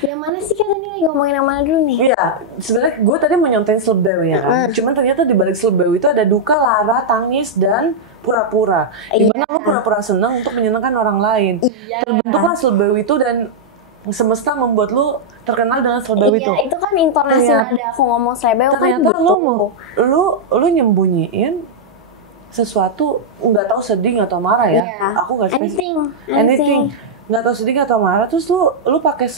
Yang mana sih kan tadi lagi ngomongin yang mana dulu nih? Iya, sebenarnya gue tadi mau nyontain slebeo ya kan. Cuman ternyata di balik slebeo itu ada duka, lara, tangis, dan pura-pura. Dimana lo pura-pura senang untuk menyenangkan orang lain. Iya. Terbentuklah slebeo itu dan semesta membuat lo terkenal dengan slebeo itu. Iya, itu kan intonasi Iya. nada aku ngomong slebeo kan Ternyata gitu. lo nyembunyiin sesuatu, nggak tahu sedih nggak tahu marah ya. Iya. Aku nggak spesifik. Anything. Nggak tahu sedih nggak tahu marah, terus lo pakai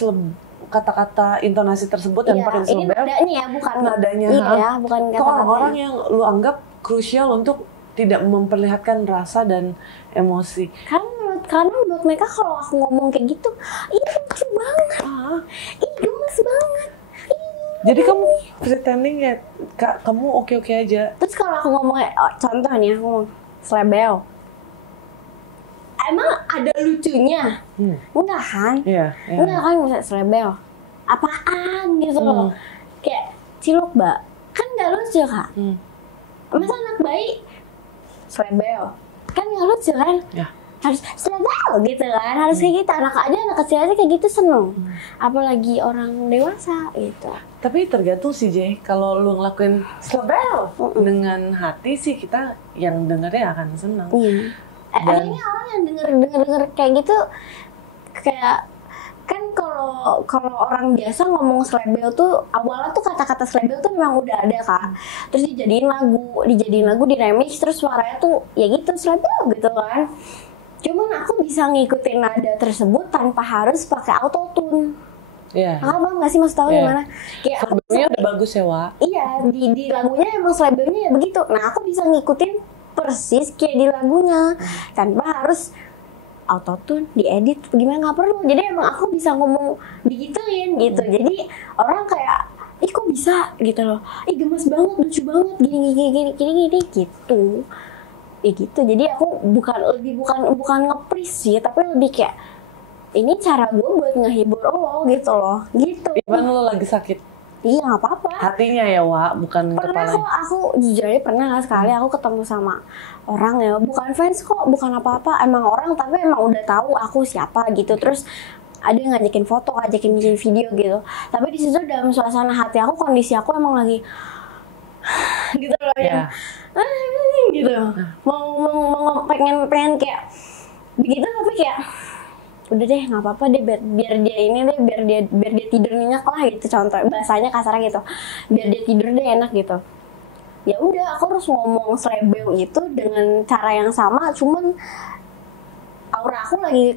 kata-kata intonasi tersebut dan Iya, pakai ini slebeo. nadanya ya, bukan Nadanya, iya, bukan ke kata-kata. orang-orang yang lu anggap krusial untuk tidak memperlihatkan rasa dan emosi. Karena menurut mereka kalau aku ngomong kayak gitu, ini lucu banget, ini gemes banget. Jadi kamu pretending ya, kamu oke-oke aja. Terus kalau aku ngomong, contoh nih aku ngomong slebeo, emang ada lucunya? Enggak kan? Iya. Enggak kan bisa slebeo. Apaan gitu loh. Kayak cilok, Mbak. Kan enggak lucu, Kak. Masa anak bayi slebeo. Kan enggak lucu kan? Ya. Harus slebeo gitu kan. Harus kayak gitu. Anak kecil aja kayak gitu seneng. Apalagi orang dewasa gitu. Tapi tergantung sih Jay, kalau lu ngelakuin slebeo dengan hati sih kita yang dengernya akan senang. Iya. Akhirnya orang yang denger kayak gitu kayak kan kalau orang biasa ngomong slebeo tuh awalnya tuh kata-kata slebeo tuh memang udah ada Kak. Terus dijadiin lagu di remix terus suaranya tuh ya gitu slebeo gitu kan. Cuman aku bisa ngikutin nada tersebut tanpa harus pakai autotune. Iya. Kakak nggak sih maksud tahu Iya. gimana? Kayak aku Slebeo udah bagus ya, Wak. iya di lagunya emang slebeo-nya ya begitu. Nah aku bisa ngikutin persis kayak di lagunya tanpa harus autotune diedit gimana nggak perlu. Jadi emang aku bisa ngomong digituin gitu. Jadi orang kayak ih kok bisa gitu loh. Ih gemes banget, lucu banget gini gitu. Ya gitu. Jadi aku bukan nge-please sih, tapi lebih kayak ini cara gue buat ngehibur lo gitu loh. Gitu. Gimana lo lagi sakit? Iya nggak apa-apa. Hatinya ya, Wak, bukan Pernah kepalanya. kok aku jujur aja pernah lah sekali aku ketemu sama orang ya, bukan fans kok, bukan apa-apa, emang orang tapi emang udah tahu aku siapa gitu. Terus ada yang ngajakin foto, ngajakin bikin video gitu. Tapi di situ dalam suasana hati aku, kondisi aku emang lagi gitu loh ya. Gitu. Mau pengen kayak begitu tapi kayak udah deh nggak apa-apa deh biar dia ini deh biar dia tidur nyenyak lah gitu, contoh bahasanya kasarnya gitu, biar dia tidur deh enak gitu. Ya udah aku harus ngomong slebeo itu dengan cara yang sama, cuman aura aku lagi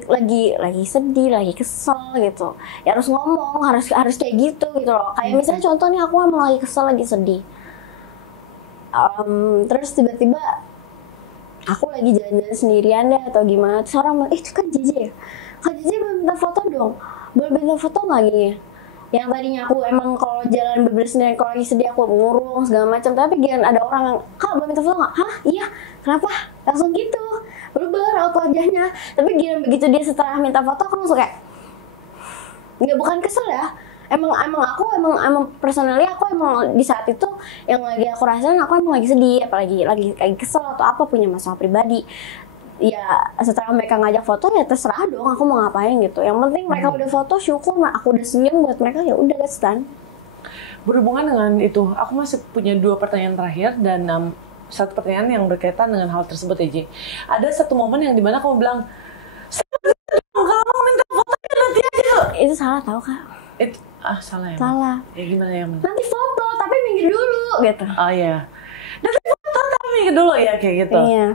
sedih, lagi kesel gitu. Ya harus ngomong, harus kayak gitu loh. Kayak misalnya contoh nih aku emang lagi kesel, lagi sedih. Terus tiba-tiba aku lagi jalan-jalan sendirian deh atau gimana, terus orang bilang, itu kan Jeje ya? Kak Jeje boleh minta foto dong? Boleh minta foto nggak gini? Yang tadinya aku emang kalau jalan bener sendirian, kalau lagi sedih aku ngurung segala macam, tapi giliran ada orang yang, Kak boleh minta foto nggak? Hah? Iya? Kenapa? Langsung gitu, berubah raut wajahnya. Tapi giliran begitu dia setelah minta foto, aku langsung kayak Nggak, bukan kesel ya. Emang personally aku emang di saat itu yang lagi aku rasain, aku emang lagi sedih, apalagi lagi kesel atau apa, punya masalah pribadi. Ya setelah mereka ngajak foto ya terserah dong aku mau ngapain gitu. Yang penting mereka udah foto, syukur, aku udah senyum buat mereka, ya udah that's done. Berhubungan dengan itu, aku masih punya 2 pertanyaan terakhir dan satu pertanyaan yang berkaitan dengan hal tersebut ya, Ji. Ada satu momen yang dimana kamu bilang, kalau mau minta fotonya nanti aja. Itu salah tau Kak. Itu salah ya? Salah. Ya gimana yang mana? Nanti foto tapi minggir dulu gitu. Oh iya. Nanti foto tapi minggir dulu ya kayak gitu. Iya.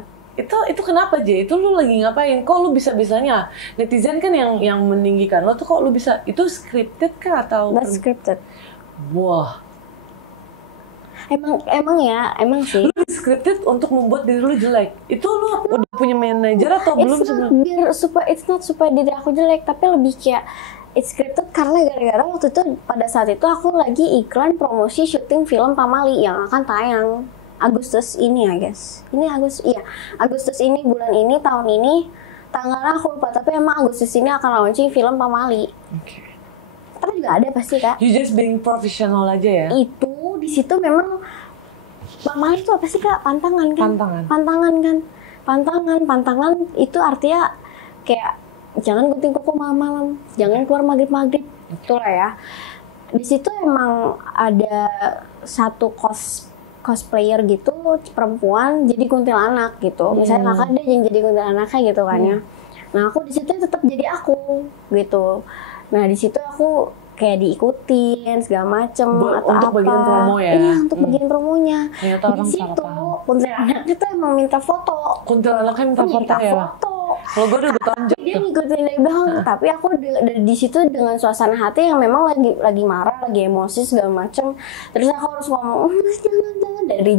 Itu kenapa, Ji? Itu lu lagi ngapain? Kok lu bisa-bisanya? Netizen kan yang meninggikan lo tuh, kok lu bisa? Itu scripted kah atau? Not scripted. Wah. Emang sih. Lu scripted untuk membuat diri lu jelek. Itu lu udah punya manajer atau belum sebenarnya? It's not supaya diri aku jelek, tapi lebih kayak it's scripted karena gara-gara waktu itu pada saat itu aku lagi iklan promosi syuting film Pamali yang akan tayang Agustus ini, I guess. Agustus ini, bulan ini, tahun ini. Tanggalnya aku lupa, tapi emang Agustus ini akan launching film Pamali. Oke. Tapi juga ada pasti Kak. You just being professional aja ya? Itu di situ memang Pamali itu apa sih Kak? Pantangan kan? Pantangan itu artinya kayak jangan gunting kuku malam-malam, jangan keluar maghrib-maghrib. Itulah ya. Di situ emang ada satu cosplayer gitu, perempuan jadi kuntilanak gitu. Misalnya Kakak dia yang jadi kuntilanaknya gitu kan ya. Nah, aku di situ tetap jadi aku gitu. Nah, di situ aku kayak diikutin segala macem atau untuk apa. bagian promo ya? Iya, untuk bagian promonya. Ternyata Di orang salah situ paham. kuntilanak itu emang minta foto. Kuntilanaknya minta foto ya? Foto. Kalau gue udah tonjok Dia tuh. ngikutin dari belakang, tapi aku di situ dengan suasana hati yang memang lagi marah, lagi emosi segala macem. Terus aku harus ngomong, Mas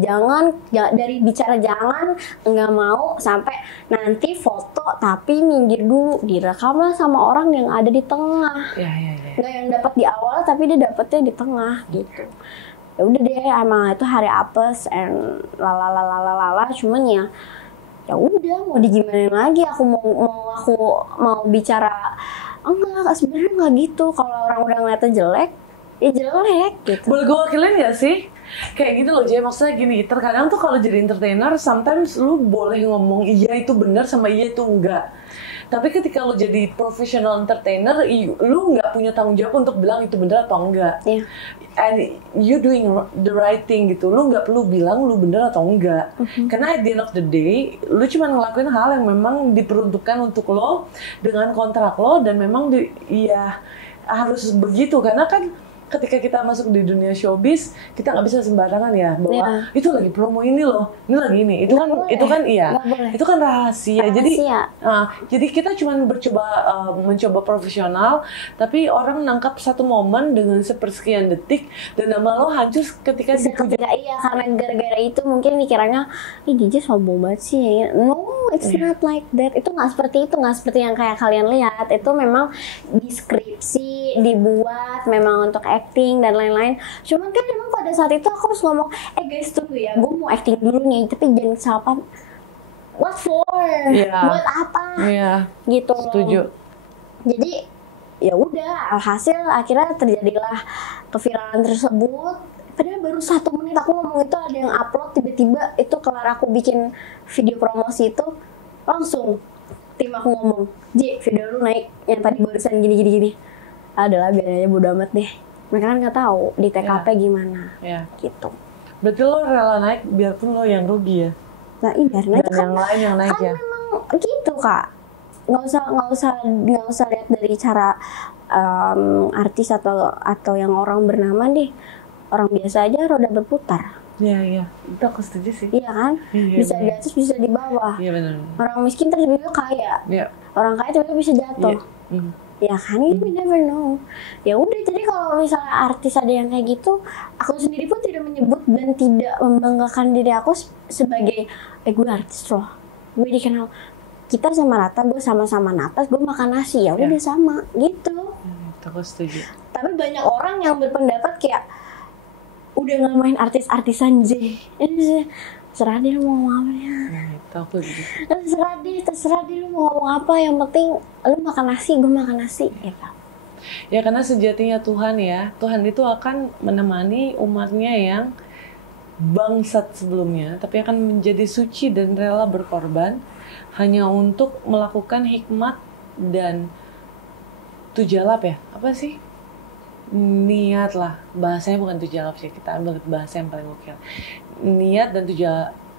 jangan, dari bicara jangan, nggak mau sampai nanti foto tapi minggir dulu, direkamlah sama orang yang ada di tengah. Ya. Nggak yang dapat di awal, tapi dia dapetnya di tengah gitu. Ya udah deh, emang itu hari apes and lala, cuman ya udah mau digimanain lagi, aku mau bicara enggak, sebenarnya nggak gitu. Kalau orang udah ngeliatnya jelek ya jelek gitu. Boleh gue wakilin gak sih? Kayak gitu loh, Jay. Maksudnya gini, terkadang tuh kalau jadi entertainer, sometimes lu boleh ngomong iya itu benar sama iya itu enggak. Tapi ketika lu jadi professional entertainer, lu nggak punya tanggung jawab untuk bilang itu benar atau enggak. Iya. And you doing the right thing gitu. Lu nggak perlu bilang lu benar atau enggak. Karena at the end of the day, lu cuma ngelakuin hal yang memang diperuntukkan untuk lo dengan kontrak lo, dan memang harus begitu. Karena kan ketika kita masuk di dunia showbiz, kita nggak bisa sembarangan ya bahwa itu lagi promo ini loh, ini lagi ini, itu kan itu kan rahasia. Jadi kita cuma mencoba profesional, tapi orang nangkap satu momen dengan sepersekian detik dan nama lo hancur ketika dipuja. Iya, karena gara-gara itu mungkin pikirannya, DJ sombong banget sih. No, it's not like that. Itu nggak seperti itu, nggak seperti yang kayak kalian lihat. Itu memang deskripsi dibuat memang untuk acting dan lain-lain. Cuman kan memang pada saat itu aku harus ngomong, guys tunggu ya, gue mau acting dulu nih, tapi jangan salah paham. What for? Buat apa? Gitu. Setuju. Jadi ya udah, alhasil akhirnya terjadilah keviralan tersebut. Padahal baru 1 menit aku ngomong itu, ada yang upload, tiba-tiba itu kelar aku bikin video promosi itu, langsung tim aku ngomong, video lu naik yang tadi barusan gini. Adalah biar aja bodo amat deh. Mereka kan nggak tahu di TKP gimana, gitu. Berarti lo rela naik biarpun lo yang rugi ya? Nah, biarin aja dan yang lain yang naik ya? Memang gitu Kak. Nggak usah lihat dari cara artis atau yang orang bernama deh. Orang biasa aja roda berputar. Iya. Itu aku setuju sih. Iya kan? Bisa di atas, bisa di bawah. Iya benar. Orang miskin tiba-tiba kaya. Iya. Orang kaya tiba-tiba bisa jatuh. Ya kan, we never know. Ya udah, jadi kalau misalnya artis ada yang kayak gitu, aku sendiri pun tidak menyebut dan tidak membanggakan diri aku sebagai gue artis loh, gue dikenal. Kita sama Rata, gue sama-sama napas, gue makan nasi, ya udah sama gitu. Aku setuju. Tapi banyak orang yang berpendapat kayak udah nggak main artis-artisan terserah dia lu mau ngomong apa ya. Itu aku gitu. Terserah dia lu mau ngomong apa, yang penting lu makan nasi, gue makan nasi, gitu. Ya karena sejatinya Tuhan ya, Tuhan itu akan menemani umatnya yang bangsat sebelumnya, tapi akan menjadi suci dan rela berkorban hanya untuk melakukan hikmat dan tujalap ya, apa sih? Niat lah, bahasanya bukan tujalap sih, kita ambil bahasa yang paling oke. Niat dan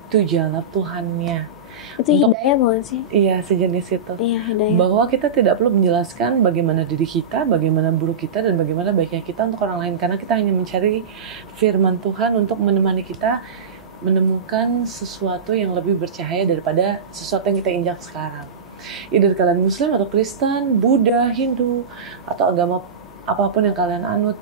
tujalap Tuhannya. Itu hidayah bukan sih? Iya, sejenis itu. Iya, hidayah. Bahwa kita tidak perlu menjelaskan bagaimana diri kita, bagaimana buruk kita, dan bagaimana baiknya kita untuk orang lain. Karena kita hanya mencari firman Tuhan untuk menemani kita menemukan sesuatu yang lebih bercahaya daripada sesuatu yang kita injak sekarang. Either kalian Muslim atau Kristen, Buddha, Hindu, atau agama apapun yang kalian anut.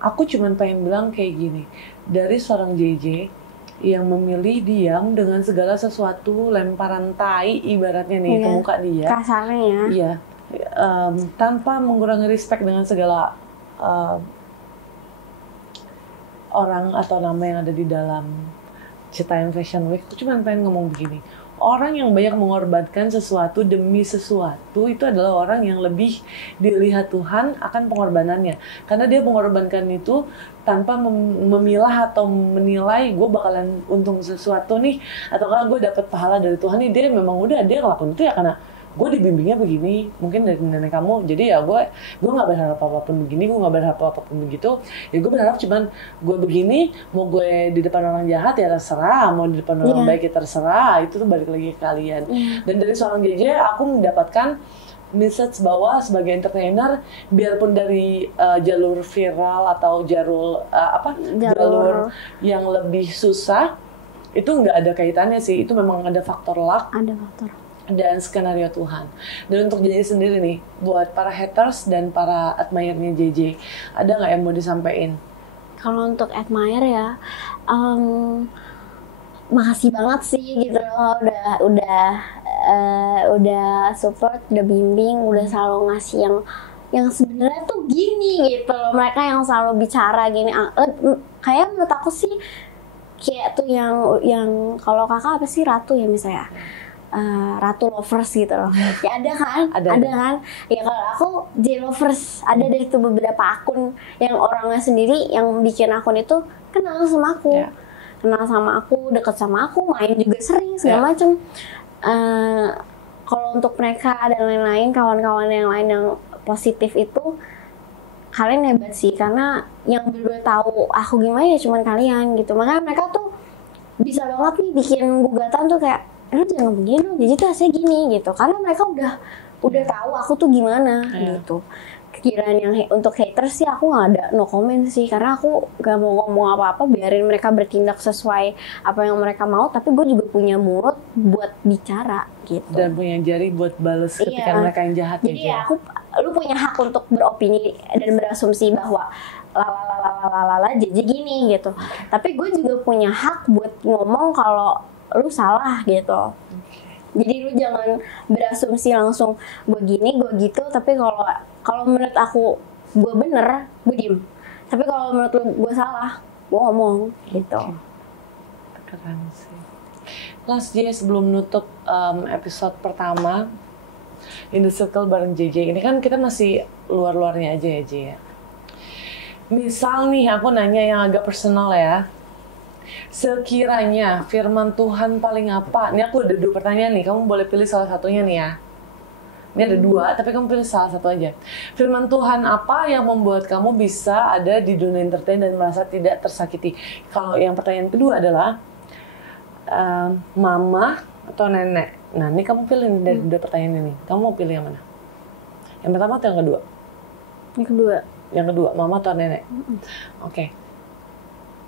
Aku cuma pengen bilang kayak gini. Dari seorang JJ yang memilih diam dengan segala sesuatu, lemparan tai ibaratnya nih ke muka dia. Kasarnya ya. Iya, tanpa mengurangi respect dengan segala orang atau nama yang ada di dalam Citayam Fashion Week. Aku cuma pengen ngomong begini. Orang yang banyak mengorbankan sesuatu demi sesuatu itu adalah orang yang lebih dilihat Tuhan akan pengorbanannya. Karena dia mengorbankan itu tanpa memilah atau menilai gue bakalan untung sesuatu nih, atau kalau gue dapat pahala dari Tuhan nih, dia memang udah dia ngelakuin itu ya karena gue dibimbingnya begini, mungkin dari nenek kamu, jadi ya gue nggak berharap apapun begini, gue nggak berharap apapun begitu, ya gue berharap cuman gue begini, mau gue di depan orang jahat ya terserah, mau di depan orang baik ya terserah, itu tuh balik lagi ke kalian. Dan dari seorang JJ aku mendapatkan message bahwa sebagai entertainer, biarpun dari jalur viral atau jalur yang lebih susah, itu nggak ada kaitannya sih, itu memang ada faktor luck. Ada faktor. Dan skenario Tuhan. Dan untuk JJ sendiri nih, buat para haters dan para admirer-nya JJ, ada nggak yang mau disampaikan? Kalau untuk admire ya, makasih banget sih gitu loh, udah support, udah bimbing, udah selalu ngasih yang sebenarnya tuh gini gitu loh. Mereka yang selalu bicara gini, kayak menurut aku sih kayak tuh yang kalau kakak apa sih, Ratu ya misalnya. Ratu Lovers gitu loh. Ya ada kan? Ada kan? Ya kalau aku J Lovers, ada deh tuh beberapa akun yang orangnya sendiri yang bikin akun itu kenal sama aku. Kenal sama aku, deket sama aku, main juga sering segala macem. Kalau untuk mereka dan lain-lain, kawan-kawan yang lain yang positif itu, kalian hebat sih, karena yang bener-bener tahu aku gimana ya cuman kalian gitu. Makanya mereka tuh bisa banget nih bikin gugatan tuh kayak, lu jangan begini, jadi tuh hasilnya gini gitu. Karena mereka udah tahu aku tuh gimana gitu. Kiraan yang untuk haters sih aku nggak ada, no comment sih, karena aku gak mau ngomong apa-apa, biarin mereka bertindak sesuai apa yang mereka mau. Tapi gue juga punya mulut buat bicara gitu. Dan punya jari buat bales ketika mereka yang jahat. Jadi ya lu punya hak untuk beropini dan berasumsi bahwa lalalala jadi gini gitu. Tapi gue juga punya hak buat ngomong kalau lu salah gitu. Jadi lu jangan berasumsi langsung gue gini, gue gitu. Tapi kalau menurut aku gue bener, gue diem. Tapi kalau menurut lu gue salah, gue ngomong gitu. Keren sih. Last J, sebelum nutup episode pertama In The Circle bareng JJ, ini kan kita masih luar-luarnya aja ya J ya. Misal nih aku nanya yang agak personal ya. Sekiranya firman Tuhan paling apa? Ini aku ada 2 pertanyaan nih, kamu boleh pilih salah satunya nih ya. Ini ada 2, tapi kamu pilih salah satu aja. Firman Tuhan apa yang membuat kamu bisa ada di dunia entertain dan merasa tidak tersakiti? Kalau yang pertanyaan kedua adalah mama atau nenek. Nah ini kamu pilih dari 2 pertanyaan ini. Kamu mau pilih yang mana? Yang pertama atau yang kedua? Yang kedua, mama atau nenek? Oke.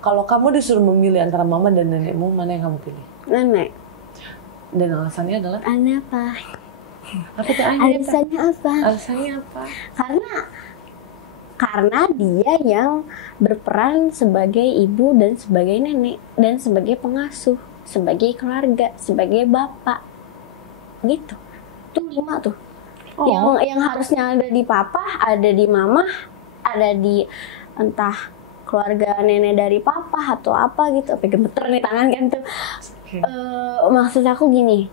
Kalau kamu disuruh memilih antara mama dan nenekmu, mana yang kamu pilih? Nenek. Dan alasannya adalah? Apa? Apa tuh alasannya apa? Alasannya apa? Karena dia yang berperan sebagai ibu dan sebagai nenek dan sebagai pengasuh, sebagai keluarga, sebagai bapak. Gitu. Tuh 5 tuh. Yang harusnya ada di papa, ada di mama, ada di entah keluarga nenek dari papa atau apa gitu. Sampai gemeter nih tangan kan tuh. Maksud aku gini,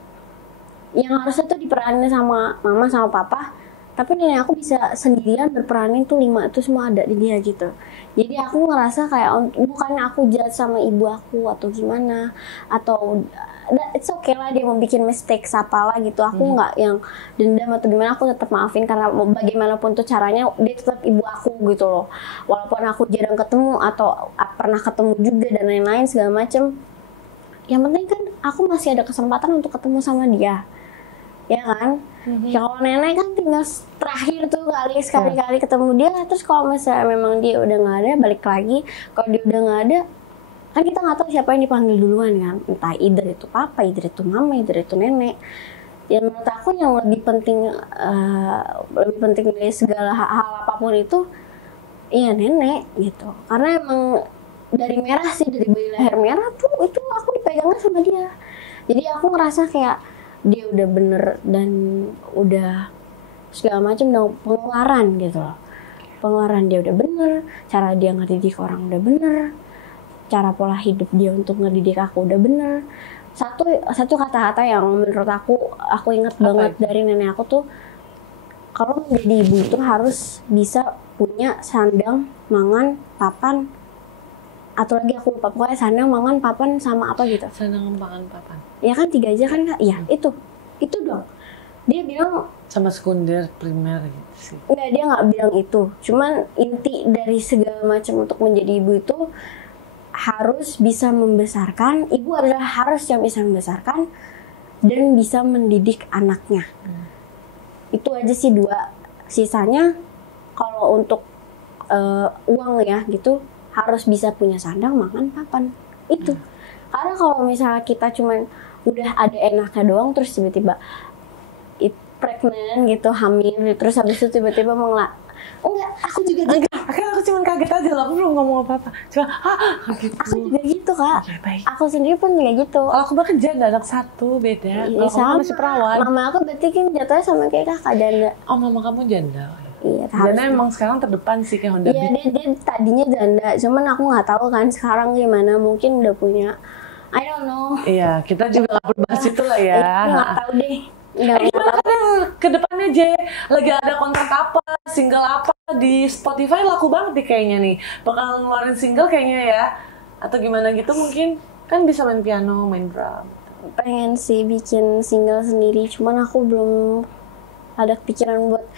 yang harusnya tuh diperanin sama mama sama papa, tapi nenek aku bisa sendirian berperanin tuh 5 itu semua ada di dia gitu. Jadi aku ngerasa kayak bukannya aku jahat sama ibu aku atau gimana, atau it's okay lah dia mau bikin mistake apalah gitu, aku nggak yang dendam atau gimana, aku tetap maafin karena mau bagaimanapun tuh caranya dia tetap ibu aku gitu loh, walaupun aku jarang ketemu atau pernah ketemu juga dan lain-lain segala macem. Yang penting kan aku masih ada kesempatan untuk ketemu sama dia, ya kan? Ya kalau nenek kan tinggal terakhir tuh sekali-kali ketemu dia, terus kalau misalnya memang dia udah nggak ada, balik lagi. Kalau dia udah nggak ada, kan kita nggak tahu siapa yang dipanggil duluan kan, entah either itu papa, either itu mama, either itu nenek. Ya menurut aku yang lebih penting dari segala hal apapun itu, iya nenek gitu. Karena emang dari merah sih, dari bayi leher merah tuh itu aku dipegangnya sama dia. Jadi aku ngerasa kayak dia udah bener dan udah segala macam, dong pengeluaran gitu loh. Pengeluaran dia udah bener, cara dia ngedidik orang udah bener, cara pola hidup dia untuk ngedidik aku udah bener. Satu kata-kata yang menurut aku ingat banget dari nenek aku tuh, kalau menjadi ibu itu harus bisa punya sandang, mangan, papan, atau lagi aku lupa, pokoknya sandang, mangan, papan sama apa gitu. Sandang, mangan, papan. Ya kan 3 aja kan Kak? Iya, itu dong. Dia bilang sama sekunder, primer gitu sih. enggak, dia nggak bilang itu. Cuman inti dari segala macam untuk menjadi ibu itu harus bisa membesarkan. Ibu adalah harus yang bisa membesarkan dan bisa mendidik anaknya. Itu aja sih 2. Sisanya kalau untuk uang ya gitu, harus bisa punya sandang, makan, papan. Itu. Karena kalau misalnya kita cuman udah ada enaknya doang, terus tiba-tiba pregnant gitu, hamil, terus habis itu tiba-tiba enggak, aku juga gitu. Akhirnya aku cuma kaget aja lah, aku belum ngomong apa-apa. Cuma, gitu. Aku juga gitu Kak. Oke, baik. Aku sendiri pun juga gitu. Kalau aku bahkan janda, anak 1, beda. Kalau kamu masih perawan. Mama aku berarti kan jatuhnya sama kayak kakak janda. Oh, mama kamu janda. Iya, Janda emang sekarang terdepan sih kayak Honda Iya, Beat. dia tadinya janda, cuman aku nggak tahu kan sekarang gimana, mungkin udah punya, I don't know. Iya, kita juga nggak perlu bahas itu lah ya. Aku nggak tahu deh. Nggak tahu. Kadang ke depannya aja lagi ada kontrak apa, single apa di Spotify laku banget nih kayaknya nih. Bakal ngeluarin single kayaknya ya. Atau gimana gitu mungkin. Kan bisa main piano, main drum. Pengen sih bikin single sendiri, cuman aku belum ada pikiran buat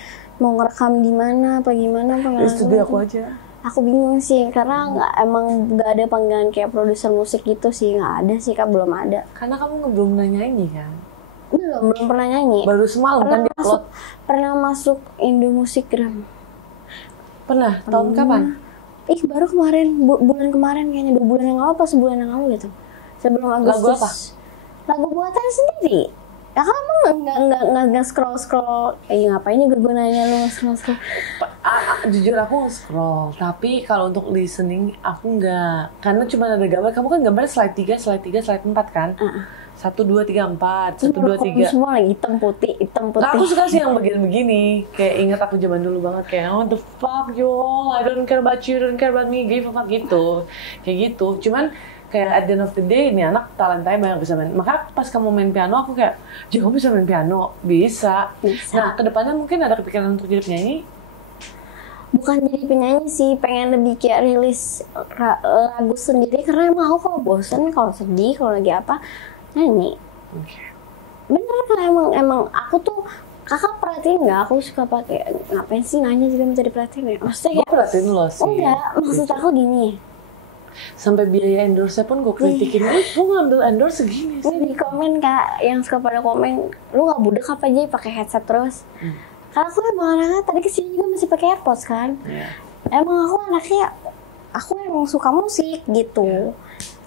mau ngerekam di mana apa gimana. Di studio aku aja. Aku bingung sih karena nggak ada panggilan kayak produser musik gitu sih, nggak ada sih Kak, belum ada. Karena kamu belum pernah nyanyi kan? Belum pernah nyanyi. Baru semalam kan dia upload. Pernah masuk Indo Musikgram. Pernah? Tahun kapan? Baru kemarin, bulan kemarin kayaknya, 2 bulan yang lalu apa sebulan yang lalu gitu. Sebelum Agustus. Lagu apa? Lagu buatan sendiri. Ya kamu nggak scroll. Ngapain juga gue nanya lu scroll. Jujur aku scroll, tapi kalau untuk listening aku nggak, karena cuma ada gambar. Kamu kan gambarnya slide 3, slide 4 kan? 1, 2, 3, 4, 1, 2, 3. Semua lagi hitam putih. Nah, aku suka sih yang bagian begini. Kayak ingat aku zaman dulu banget kayak what the fuck yo, I don't care about you, don't care about me, give a fuck gitu. Kayak gitu. Cuman kayak at the end of the day ini anak talentanya banyak bisa main. Maka pas kamu main piano aku kayak, "Kamu bisa main piano?" Bisa. Nah, kedepannya mungkin ada kepikiran untuk jadi penyanyi? Bukan jadi penyanyi sih, pengen lebih kayak rilis lagu sendiri karena emang aku kalau bosen, kalau sedih, kalau lagi apa nyanyi. Bener kan, emang aku tuh, kakak perhatiin nggak aku suka pakai, ngapain sih nanya juga minta diperhatiin ya? Maksudnya Gue perhatiin lo sih. enggak, maksud aku gini, sampai biaya endorse pun gue kritikin, lu ngambil endorse segini sih. di komen Kak, yang suka pada komen, lu nggak budek apa aja pakai headset terus? Karena aku emang anaknya tadi kesini juga masih pakai AirPods kan. Emang aku anaknya, aku emang suka musik gitu.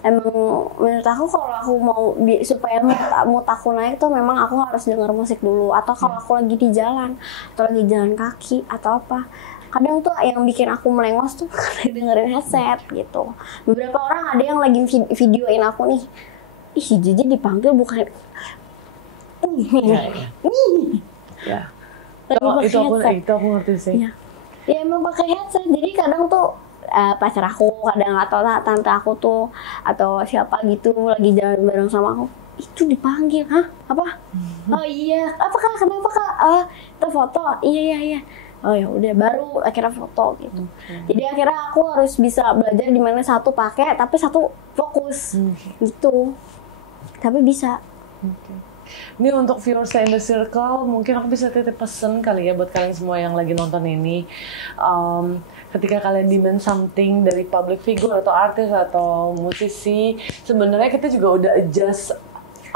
Emang menurut aku kalau aku mau supaya mood aku naik tuh memang aku harus denger musik dulu. Atau kalau aku lagi di jalan, atau lagi jalan kaki atau apa, kadang tuh yang bikin aku melengos tuh karena dengerin headset gitu. Beberapa orang ada yang lagi videoin aku nih, ih si Jeje dipanggil bukan Ya. Lagi Itu pakai headset. aku ngerti sih. Ya emang pakai headset, jadi kadang tuh pacar aku kadang atau tante aku tuh atau siapa gitu lagi jalan bareng sama aku, itu dipanggil, hah apa? Oh iya, apa kak, kenapa kak? Itu foto, iya. Oh ya udah, baru akhirnya foto gitu. Jadi akhirnya aku harus bisa belajar di mana satu pakai tapi satu fokus gitu. Tapi bisa. Ini untuk viewers in the circle, mungkin aku bisa titip pesan kali ya buat kalian semua yang lagi nonton ini. Ketika kalian demand something dari public figure atau artis atau musisi, sebenarnya kita juga udah adjust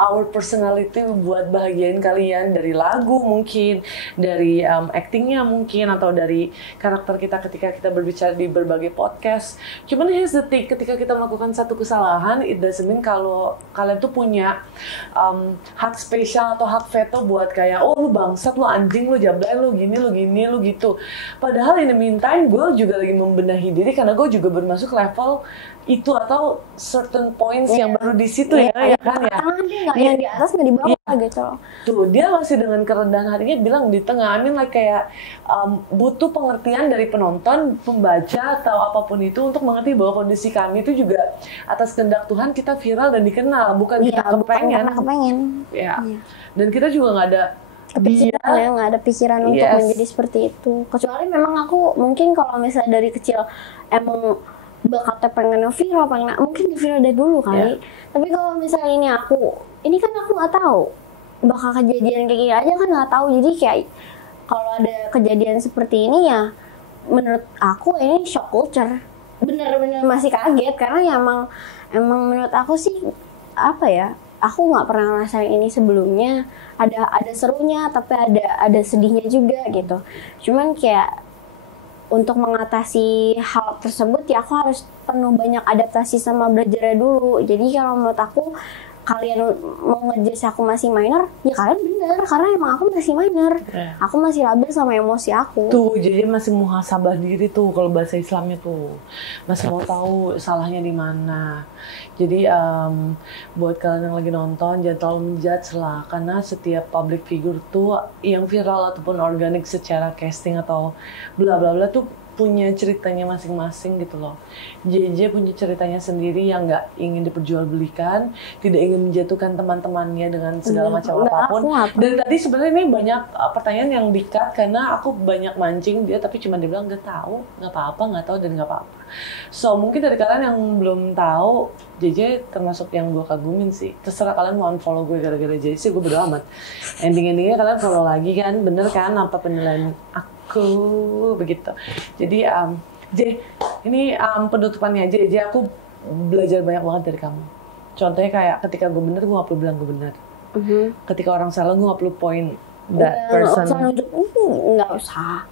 our personality buat bahagiain kalian dari lagu mungkin, dari actingnya mungkin, atau dari karakter kita ketika kita berbicara di berbagai podcast. Cuman here's the thing, ketika kita melakukan satu kesalahan, it doesn't mean kalau kalian tuh punya hak spesial atau hak veto buat kayak, oh lu bangsat, lu anjing, lu jablay, lu gini, lu gitu. Padahal in the meantime, gue juga lagi membenahi diri karena gue juga bermasuk level itu atau certain points yang baru di situ ya kan ya. Nggak yang di atas nggak di bawah gitu loh. Tuh dia masih dengan kerendahan hatinya bilang di tengah. I mean like kayak butuh pengertian dari penonton, pembaca atau apapun itu untuk mengerti bahwa kondisi kami itu juga atas kehendak Tuhan kita viral dan dikenal, bukan kita kepengen. Ya. Dan kita juga nggak ada kepikiran nggak ada pikiran untuk menjadi seperti itu. Kecuali memang aku mungkin kalau misalnya dari kecil emang bakatnya pengen viral, mungkin viral dari dulu kali. Tapi kalau misalnya ini kan aku nggak tahu bakal kejadian kayak gini aja kan nggak tahu. Jadi kayak kalau ada kejadian seperti ini ya menurut aku ini shock culture. Bener-bener masih kaget karena ya emang menurut aku sih apa ya, aku nggak pernah ngerasain ini sebelumnya. Ada serunya tapi ada sedihnya juga gitu. Cuman kayak untuk mengatasi hal tersebut ya aku harus penuh banyak adaptasi sama belajarnya dulu. Jadi kalau menurut aku kalian mau ngejudge aku masih minor, ya kalian bener karena emang aku masih minor. Aku masih labil sama emosi aku. Tuh, jadi masih muhasabah diri tuh kalau bahasa Islamnya tuh. Masih mau tahu salahnya di mana. Jadi buat kalian yang lagi nonton jangan terlalu menjudge lah, karena setiap public figure tuh yang viral ataupun organik secara casting atau bla bla bla tuh punya ceritanya masing-masing gitu loh. JJ punya ceritanya sendiri yang nggak ingin diperjualbelikan, tidak ingin menjatuhkan teman-temannya dengan segala macam apapun. Dan tadi sebenarnya ini banyak pertanyaan yang di-cut karena aku banyak mancing dia, tapi cuma dia bilang nggak tahu, nggak tahu dan nggak apa-apa. So mungkin dari kalian yang belum tahu, JJ termasuk yang gue kagumin sih. Terserah kalian mau unfollow gue gara-gara JJ sih, gue bodo amat. Ending-endingnya kalian follow lagi kan, bener kan apa penilaian aku begitu. Jadi J, ini penutupannya aja. Aku belajar banyak banget dari kamu. Contohnya kayak ketika gue bener, gue gak perlu bilang gue bener. Ketika orang salah, gue gak perlu point that person. Nggak usah.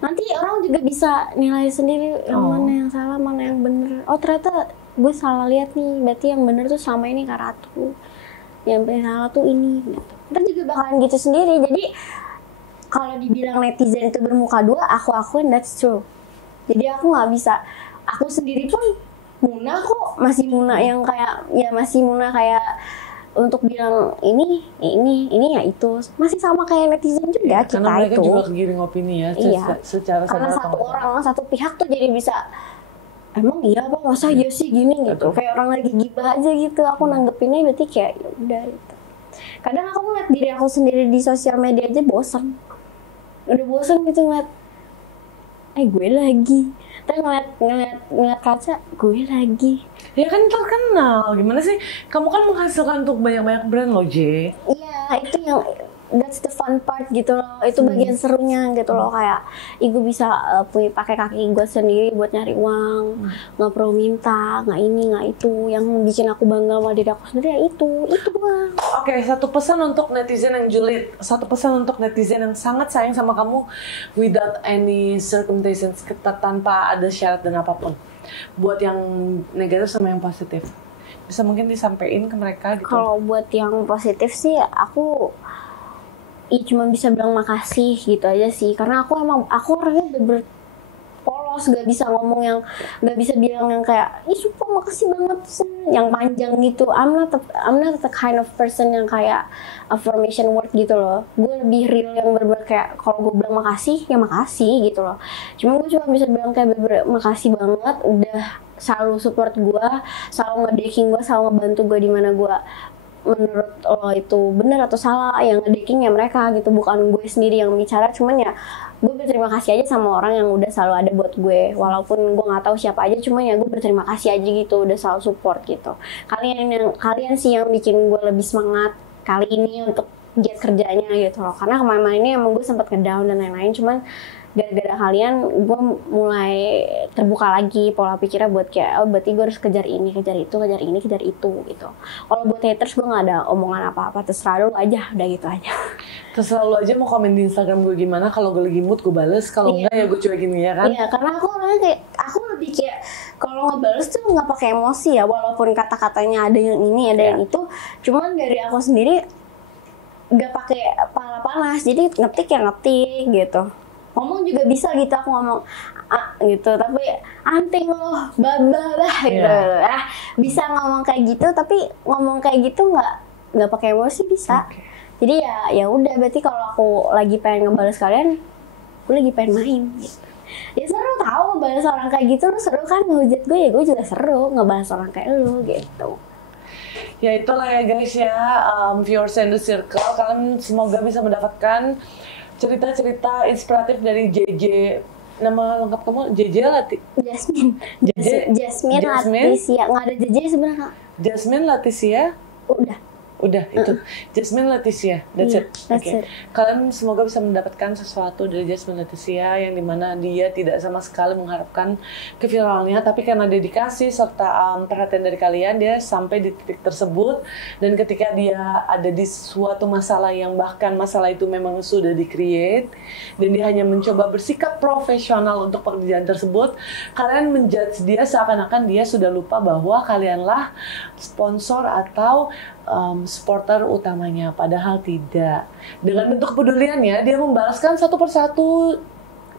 Nanti orang juga bisa nilai sendiri yang mana yang salah, mana yang bener. Oh ternyata gue salah lihat nih. Berarti yang bener tuh selama ini Kak Ratu. Yang salah tuh ini. Ntar juga bakalan gitu sendiri. Jadi kalau dibilang netizen itu bermuka dua, aku akuin that's true. Jadi aku nggak bisa, aku sendiri pun Muna kok, masih Muna yang kayak, ya masih Muna kayak untuk bilang ini ya itu, masih sama kayak netizen juga kita itu. Karena mereka juga kegiring opini ya, secara karena satu orang, satu pihak tuh jadi bisa, emang iya apa, masa iya sih gini gitu, kayak orang lagi gibah aja gitu, aku nanggepinnya berarti kayak ya udah gitu. Kadang aku ngeliat diri aku sendiri di sosial media aja bosan. Udah bosan gitu ngeliat gue lagi, terus ngeliat kaca gue lagi. Ya kan terkenal, gimana sih? Kamu kan menghasilkan untuk banyak-banyak brand loh, J. Iya, itu yang that's the fun part gitu loh. Itu bagian serunya gitu loh, kayak gue bisa pakai kaki gue sendiri buat nyari uang, nggak perlu minta, nggak ini nggak itu. Yang bikin aku bangga sama diri aku sendiri ya itu doang. Oke, satu pesan untuk netizen yang julid, satu pesan untuk netizen yang sangat sayang sama kamu without any circumstances, tanpa ada syarat dan apapun. Buat yang negatif sama yang positif, bisa mungkin disampaikan ke mereka gitu. Kalau buat yang positif sih aku cuma bisa bilang makasih gitu aja sih, karena aku orangnya bener polos, gak bisa ngomong yang, gak bisa bilang yang kayak sumpah makasih banget yang panjang gitu. I'm not the kind of person yang kayak affirmation word gitu loh. Gue lebih real yang bener-bener kayak kalau gue bilang makasih ya makasih gitu loh. Cuma gue cuma bisa bilang kayak bener-bener makasih banget udah selalu support gue, selalu nge-backing gue, selalu ngebantu gue di mana gue menurut lo itu benar atau salah, yang ngedekking ya mereka gitu, bukan gue sendiri yang bicara. Cuman ya gue berterima kasih aja sama orang yang udah selalu ada buat gue, walaupun gue nggak tahu siapa aja, cuman ya gue berterima kasih aja gitu, udah selalu support gitu. Kalian sih yang bikin gue lebih semangat kali ini untuk giat kerjanya gitu loh, karena kemarin ini emang gue sempat ngedown dan lain-lain, cuman gara-gara kalian gue mulai terbuka lagi pola pikirnya buat kayak, oh berarti gue harus kejar ini, kejar itu, kejar ini, kejar itu gitu. Kalau buat haters gue nggak ada omongan apa-apa, terserah lu aja, udah gitu aja. Terserah lu aja mau komen di Instagram gue gimana, kalau gue lagi mood gue bales, kalau enggak ya gue cuekin ya kan. Iya, karena aku orangnya kayak, aku lebih kayak kalau ngebales tuh nggak pakai emosi ya, walaupun kata-katanya ada yang ini, ada yang itu, cuman dari aku sendiri nggak pakai pala panas, jadi ngetik ya ngetik gitu. Ngomong juga bisa gitu, aku ngomong gitu, tapi anting loh, babah gitu. Bisa ngomong kayak gitu, tapi ngomong kayak gitu nggak pakai emosi bisa. Jadi ya udah, berarti kalau aku lagi pengen ngebales kalian, aku lagi pengen main gitu. Ya seru tahu ngebales orang kayak gitu, lu seru kan ngehujat gue, ya gue juga seru ngebales orang kayak lu gitu. Ya itulah ya guys ya, viewers in the circle, kalian semoga bisa mendapatkan cerita-cerita inspiratif dari JJ. Nama lengkap kamu JJ Jasmine Jasmine Laticia, nggak ada JJ sebenarnya. Jasmine Laticia. Udah itu Jasmine Laticia, that's it. Kalian semoga bisa mendapatkan sesuatu dari Jasmine Laticia, yang dimana dia tidak sama sekali mengharapkan keviralannya, tapi karena dedikasi serta perhatian dari kalian, dia sampai di titik tersebut. Dan ketika dia ada di suatu masalah yang bahkan masalah itu memang sudah di-create, dan dia hanya mencoba bersikap profesional untuk pekerjaan tersebut, kalian menjudge dia seakan-akan dia sudah lupa bahwa kalianlah sponsor atau supporter utamanya, padahal tidak. Dengan bentuk kepeduliannya, dia membalaskan satu persatu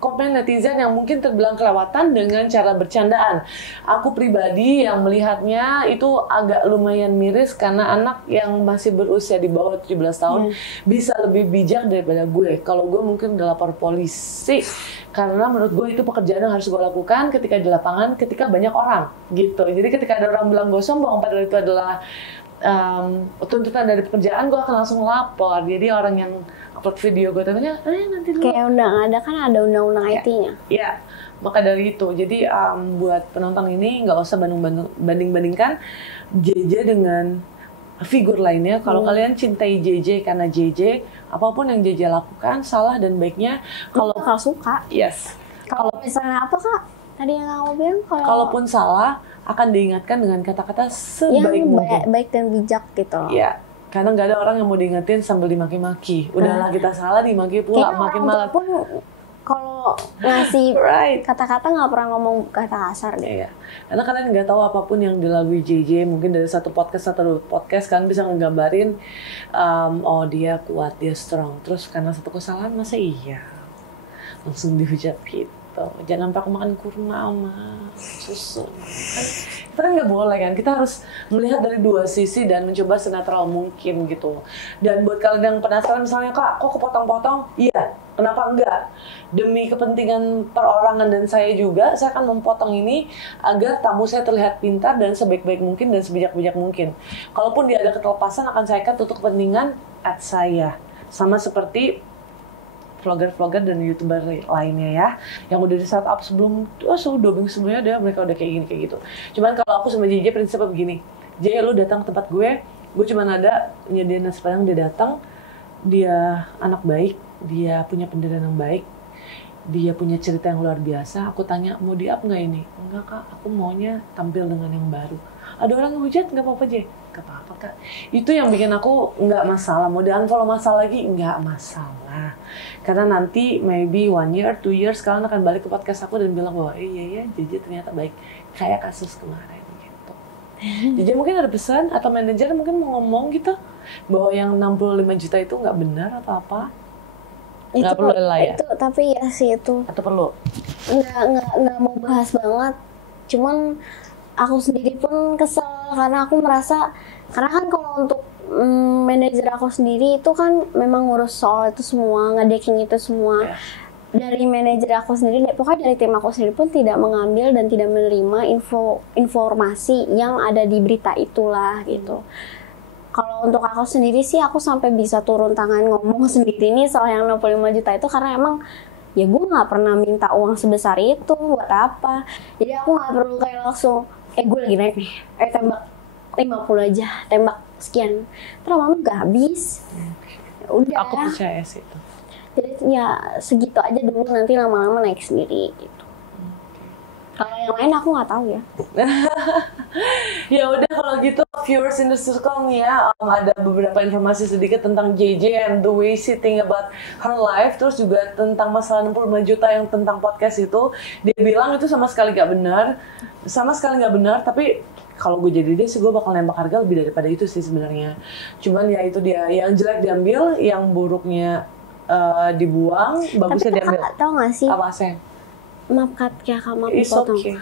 komen netizen yang mungkin terbilang kelewatan dengan cara bercandaan. Aku pribadi yang melihatnya itu agak lumayan miris, karena anak yang masih berusia di bawah 17 tahun bisa lebih bijak daripada gue. Kalau gue mungkin udah lapor polisi, karena menurut gue itu pekerjaan yang harus gue lakukan ketika di lapangan, ketika banyak orang gitu. Jadi ketika ada orang bilang gue sombong, padahal itu adalah tuntutan dari pekerjaan, gue akan langsung lapor. Jadi orang yang upload video gue tanya, nanti dulu. Kayak ada undang-undang IT-nya. Ya, maka dari itu. Jadi buat penonton ini nggak usah banding-bandingkan JJ dengan figur lainnya. Kalau kalian cintai JJ karena JJ, apapun yang JJ lakukan, salah dan baiknya, kalau suka. Yes. Kalau misalnya apa Kak? Tadi yang kamu bilang kalaupun salah, akan diingatkan dengan kata-kata sebaik mungkin, baik dan bijak gitu. Ya, karena nggak ada orang yang mau diingetin sambil dimaki-maki. Udahlah kita salah, dimaki pula, makin malah. Pun kalau ngasih kata-kata nggak pernah ngomong kata kasar deh. Iya. Karena kalian nggak tahu apapun yang dilalui JJ, mungkin dari satu podcast kalian bisa ngegambarin, oh dia kuat, dia strong. Terus karena satu kesalahan, masa iya langsung dihujat gitu. Jangan sampai aku makan kurma sama susu. Itu kan nggak boleh kan. Kita harus melihat dari dua sisi dan mencoba senetral mungkin gitu. Dan buat kalian yang penasaran misalnya, Kak, kok kepotong-potong? Iya, kenapa enggak? Demi kepentingan perorangan dan saya juga, saya akan memotong ini agar tamu saya terlihat pintar dan sebaik-baik mungkin dan sebijak-bijak mungkin. Kalaupun dia ada ketelepasan, akan saya cut untuk kepentingan saya. Sama seperti vlogger-vlogger dan youtuber lainnya ya, yang udah di startup sebelum, 2 minggu sebelumnya mereka udah kayak gini, kayak gitu. Cuman kalau aku sama JJ prinsipnya begini, JJ lu datang ke tempat gue cuman ada nyediain nasi padang, dia datang, dia anak baik, dia punya pendirian yang baik, dia punya cerita yang luar biasa. Aku tanya, mau di-up nggak ini? Enggak Kak, aku maunya tampil dengan yang baru. Ada orang ngehujat, nggak apa-apa J, nggak apa-apa Kak. Itu yang bikin aku nggak masalah. Mau di-unfollow masalah lagi, nggak masalah. Karena nanti maybe 1 year, 2 years kalian akan balik ke podcast aku dan bilang bahwa iya JJ ternyata baik. Kayak kasus kemarin gitu. JJ mungkin ada pesan atau manajer mungkin mau ngomong gitu bahwa yang 65 juta itu nggak benar atau apa? Nggak perlu lah ya? Itu, tapi ya sih itu. Atau perlu? Nggak mau bahas banget. Cuman aku sendiri pun kesel karena aku merasa, karena kan kalau untuk manajer aku sendiri itu kan memang ngurus soal itu semua, ngedecking itu semua. Dari manajer aku sendiri, pokoknya dari tim aku sendiri pun tidak mengambil dan tidak menerima informasi yang ada di berita itulah gitu. Kalau untuk aku sendiri sih, aku sampai bisa turun tangan ngomong sendiri nih soal yang 65 juta itu, karena emang ya gue nggak pernah minta uang sebesar itu buat apa. Jadi aku nggak perlu kayak langsung gue lagi naik nih, tembak 50 aja, tembak sekian, terus lama gak habis. Ya udah, Aku percaya sih itu. jadi ya segitu aja dulu, nanti lama-lama naik sendiri gitu. Kalau yang lain aku nggak tahu ya. Ya udah kalau gitu viewers in the circle nih ya, ada beberapa informasi sedikit tentang JJ and the way she think about her life, terus juga tentang masalah 65 juta yang tentang podcast itu. Dia bilang itu sama sekali nggak benar, tapi kalau gue jadi dia sih gue bakal nembak harga lebih daripada itu sih sebenarnya. Cuman ya itu dia, yang jelek diambil, yang buruknya dibuang, bagusnya Tapi diambil. kakak tahu nggak sih? Apa sih? Maaf Kak, maaf It's potong. okay.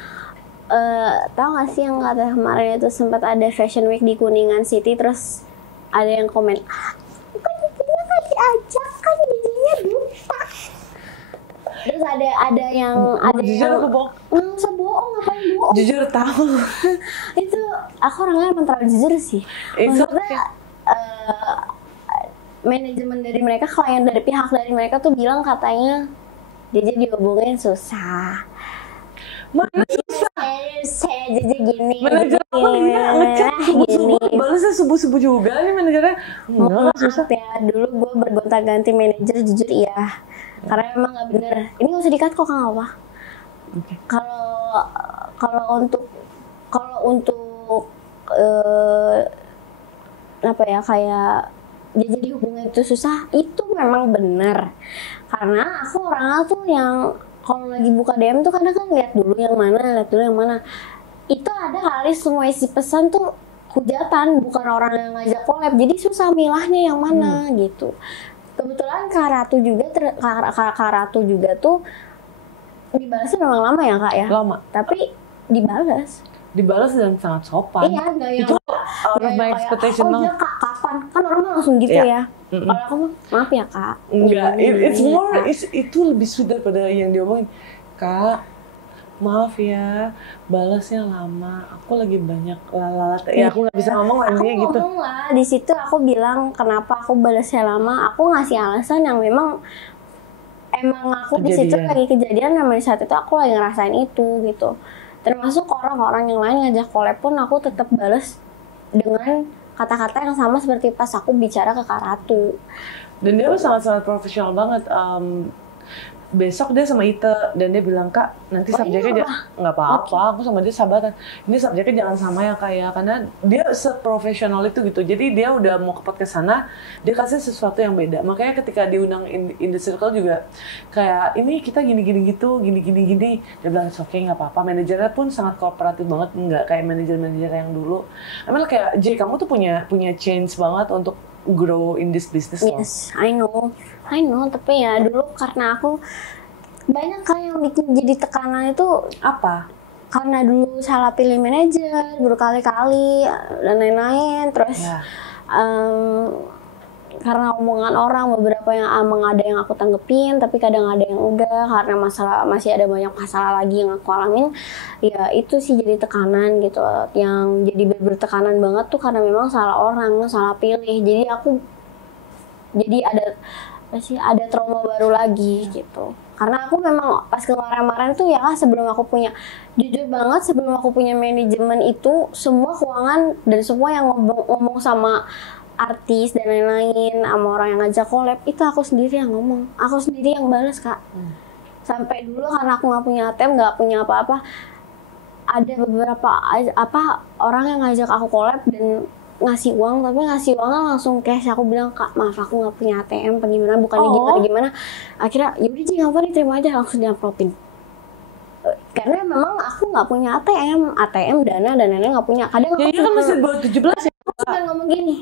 Tahu nggak sih yang kata kemarin itu sempat ada Fashion Week di Kuningan City, terus ada yang komen, kan jijinya nggak diajak, kan jijinya lupa. Terus ada yang Jujur aku bohong. nggak usah bohong, ngapain bohong? Jujur tahu. Itu aku orangnya emang terlalu jujur sih. It's Maksudnya manajemen dari mereka, klien dari pihak dari mereka tuh bilang katanya dia dihubungin susah. Mana susah? Saya jadi gini. Manajer aku dia ngechat subuh-subuh, balasnya subuh-subuh juga nih manajernya. Enggak, susah. Maaf ya, dulu gue bergonta-ganti manajer, jujur iya. Karena emang nggak bener. Ini nggak usah dikat kok, Kang apa? Kalau kalau untuk apa ya, kayak dia jadi hubungan itu susah, itu memang benar. Karena aku orangnya tuh yang kalau lagi buka DM tuh kadang kan lihat dulu yang mana. Itu ada kali semua isi pesan tuh hujatan, bukan orang yang ngajak collab, jadi susah milahnya yang mana gitu. Kebetulan Kak Ratu juga tuh dibalasnya memang lama ya Kak ya. Lama. Tapi dibalas Dan sangat sopan. Iya, nggak yang Itu out of my expectation oh banget. iya Kak, kapan? Kan orang mah langsung gitu Iya. ya. Kalau aku mah, maaf ya Kak. Enggak, it's more, Kak. itu lebih sudah pada yang diomongin. Kak, maaf ya, balasnya lama. Aku lagi banyak lalat. Ya aku nggak bisa ngomong lagi Aku gitu. ngomong lah, di situ aku bilang kenapa aku balasnya lama. Aku ngasih alasan yang memang aku di situ Kejadian. lagi kejadian, namanya saat itu aku lagi ngerasain itu gitu. Termasuk orang-orang yang lain ngajak collab pun aku tetap balas dengan kata-kata yang sama seperti pas aku bicara ke Kak Ratu. Dan dia sangat-sangat profesional banget. Besok dia sama Ita dan dia bilang, Kak, nanti subjeknya nggak apa-apa, aku sama dia sahabatan. Ini subjeknya jangan sama ya Kak ya, karena dia seprofesional itu gitu. Jadi dia udah mau ke podcast sana, dia kasih sesuatu yang beda. Makanya ketika diundang in the circle juga kayak ini kita gini gini. Dia bilang oke, nggak apa-apa. Manajernya pun sangat kooperatif banget, nggak kayak manajer yang dulu. Emang kayak J, kamu tuh punya change banget untuk grow in this business loh. Yes, I know, tapi ya dulu karena aku banyak kan yang bikin jadi tekanan itu, Apa? karena dulu salah pilih manajer berkali-kali dan lain-lain, terus Ya. karena omongan orang beberapa yang emang ada yang aku tanggepin, tapi kadang ada yang enggak karena masih ada banyak masalah lagi yang aku alamin. Ya itu sih jadi tekanan gitu, yang jadi bertekanan banget tuh karena memang salah orang, salah pilih. Jadi ada trauma baru lagi gitu. Karena aku memang pas kemarin tuh ya, sebelum aku punya, jujur banget, sebelum aku punya manajemen itu, semua keuangan dan semua yang ngomong sama artis dan lain-lain, sama orang yang ngajak collab, itu aku sendiri yang ngomong, aku sendiri yang balas Kak. Sampai dulu karena aku nggak punya ATM, nggak punya apa-apa, ada beberapa orang yang ngajak aku collab dan ngasih uang, tapi ngasih uangnya langsung cash. Aku bilang, Kak maaf aku nggak punya ATM, bagaimana, bukannya gimana. Akhirnya yaudah sih nggak apa, diterima aja, langsung diamplopin. Karena memang aku nggak punya ATM dana dan nenek nggak punya. Kadang Ya itu kan masih baru 17 ya. aku cuma ngomong gini,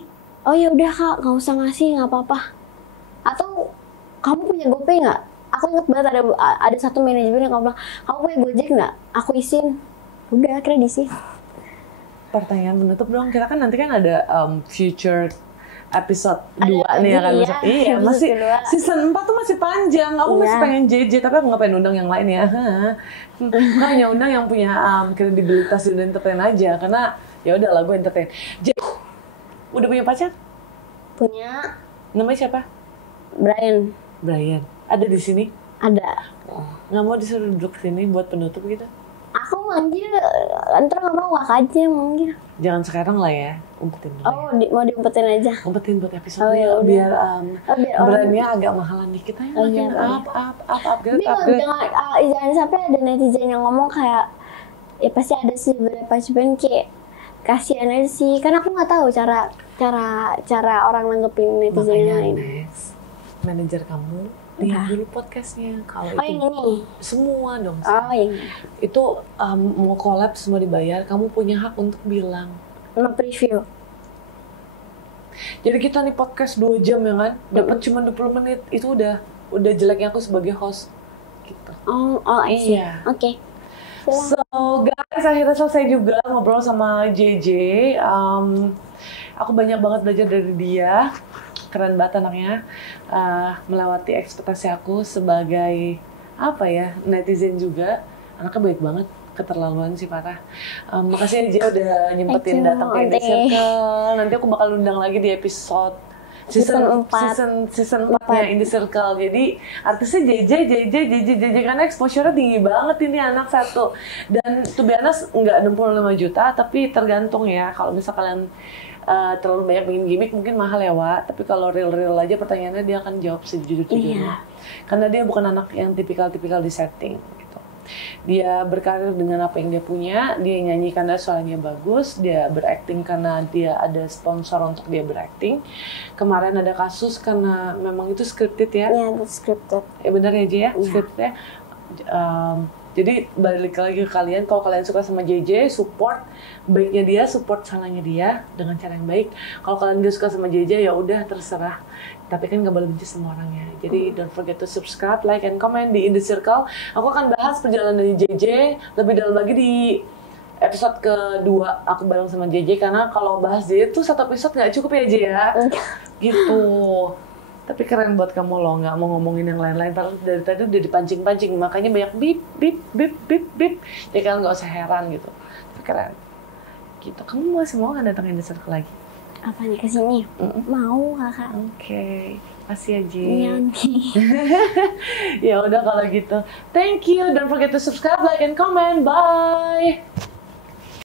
oh ya udah Kak, nggak usah ngasih, nggak apa-apa. Atau kamu punya GoPay nggak? Aku inget banget ada satu manajemen yang bilang, kamu punya Gojek nggak? Aku isin. Udah akhirnya diisi. Pertanyaan penutup dong, kita kan nanti kan ada future episode 2 nih ya kan. Iya, Iya, masih kedua. season 4 tuh masih panjang. Aku masih Iya. pengen JJ, tapi aku nggak pengen undang yang lain ya. Aku hanya undang yang punya kredibilitas di entertain aja, karena ya udah lah gue entertain. Udah punya pacar? Punya Namanya siapa? Brian. Brian. Ada di sini? Ada. Nggak mau disuruh duduk sini buat penutup gitu? Aku manggil, ntar nggak mau Wak aja yang manggil. Jangan sekarang lah ya, umpetin dulu. Oh, mau diumpetin aja. Umpetin buat episode Oh, ya udah. biar Biar orang- brandnya agak mahalan dikit aja. Oh, iya, Makin upgrade, Tapi upgrade. jangan sampai ada netizen yang ngomong kayak, ya pasti ada sih beberapa cuman kayak kasihan aja sih, karena aku nggak tahu cara orang nanggepin netizen yang Makanya lain. Nes, manajer kamu lihat dulu podcastnya. Kalau Oh itu yang ini. semua dong. Oh yang ini. Itu mau collab semua dibayar, kamu punya hak untuk bilang. Mau preview. Jadi kita nih podcast 2 jam ya kan, dapat cuma 20 menit, itu udah jeleknya aku sebagai host gitu. Oh I see. Iya. Oke. So guys, akhirnya selesai juga ngobrol sama JJ. Aku banyak banget belajar dari dia, keren banget anaknya. Melewati ekspektasi aku sebagai apa ya, netizen juga. Anaknya baik banget, keterlaluan sih parah. Makasih ya J udah nyempetin Thank you, datang ke Inner Ade. Circle. Nanti aku bakal undang lagi di episode Season 4. season 4-nya In The Circle. Jadi artisnya JJ karena exposure-nya tinggi banget ini anak satu. Dan to be honest nggak 65 juta, tapi tergantung ya. Kalau misal kalian terlalu banyak bikin gimmick mungkin mahal ya Wak. Tapi kalau real aja pertanyaannya dia akan jawab sejujur-jujurnya. Iya. Karena dia bukan anak yang tipikal di setting gitu. Dia berkarir dengan apa yang dia punya, dia nyanyi karena suaranya bagus, dia berakting karena dia ada sponsor untuk dia berakting. Kemarin ada kasus karena memang itu scripted ya. Iya, itu scripted. Benar ya J ya, Iya. scriptnya. Jadi balik lagi ke kalian, kalau kalian suka sama JJ, support baiknya dia, support salahnya dia dengan cara yang baik. Kalau kalian gak suka sama JJ ya udah terserah. Tapi kan gak boleh benci sama orangnya. Jadi don't forget to subscribe, like, and comment di In The Circle. Aku akan bahas perjalanan dari JJ lebih dalam lagi di episode kedua aku bareng sama JJ. Karena kalau bahas JJ tuh satu episode gak cukup ya J ya. Gitu. Tapi keren buat kamu loh, nggak mau ngomongin yang lain-lain. Padahal dari tadi udah dipancing-pancing, makanya banyak bip. Ya kalian nggak usah heran gitu. Tapi keren. Gitu. Kamu masih mau nggak datangin The Circle lagi? Apa nih kesini? Mau kakak? Oke. Makasih ya, Ji. Iya nanti. Ya udah kalau gitu. Thank you. Don't forget to subscribe, like, and comment. Bye.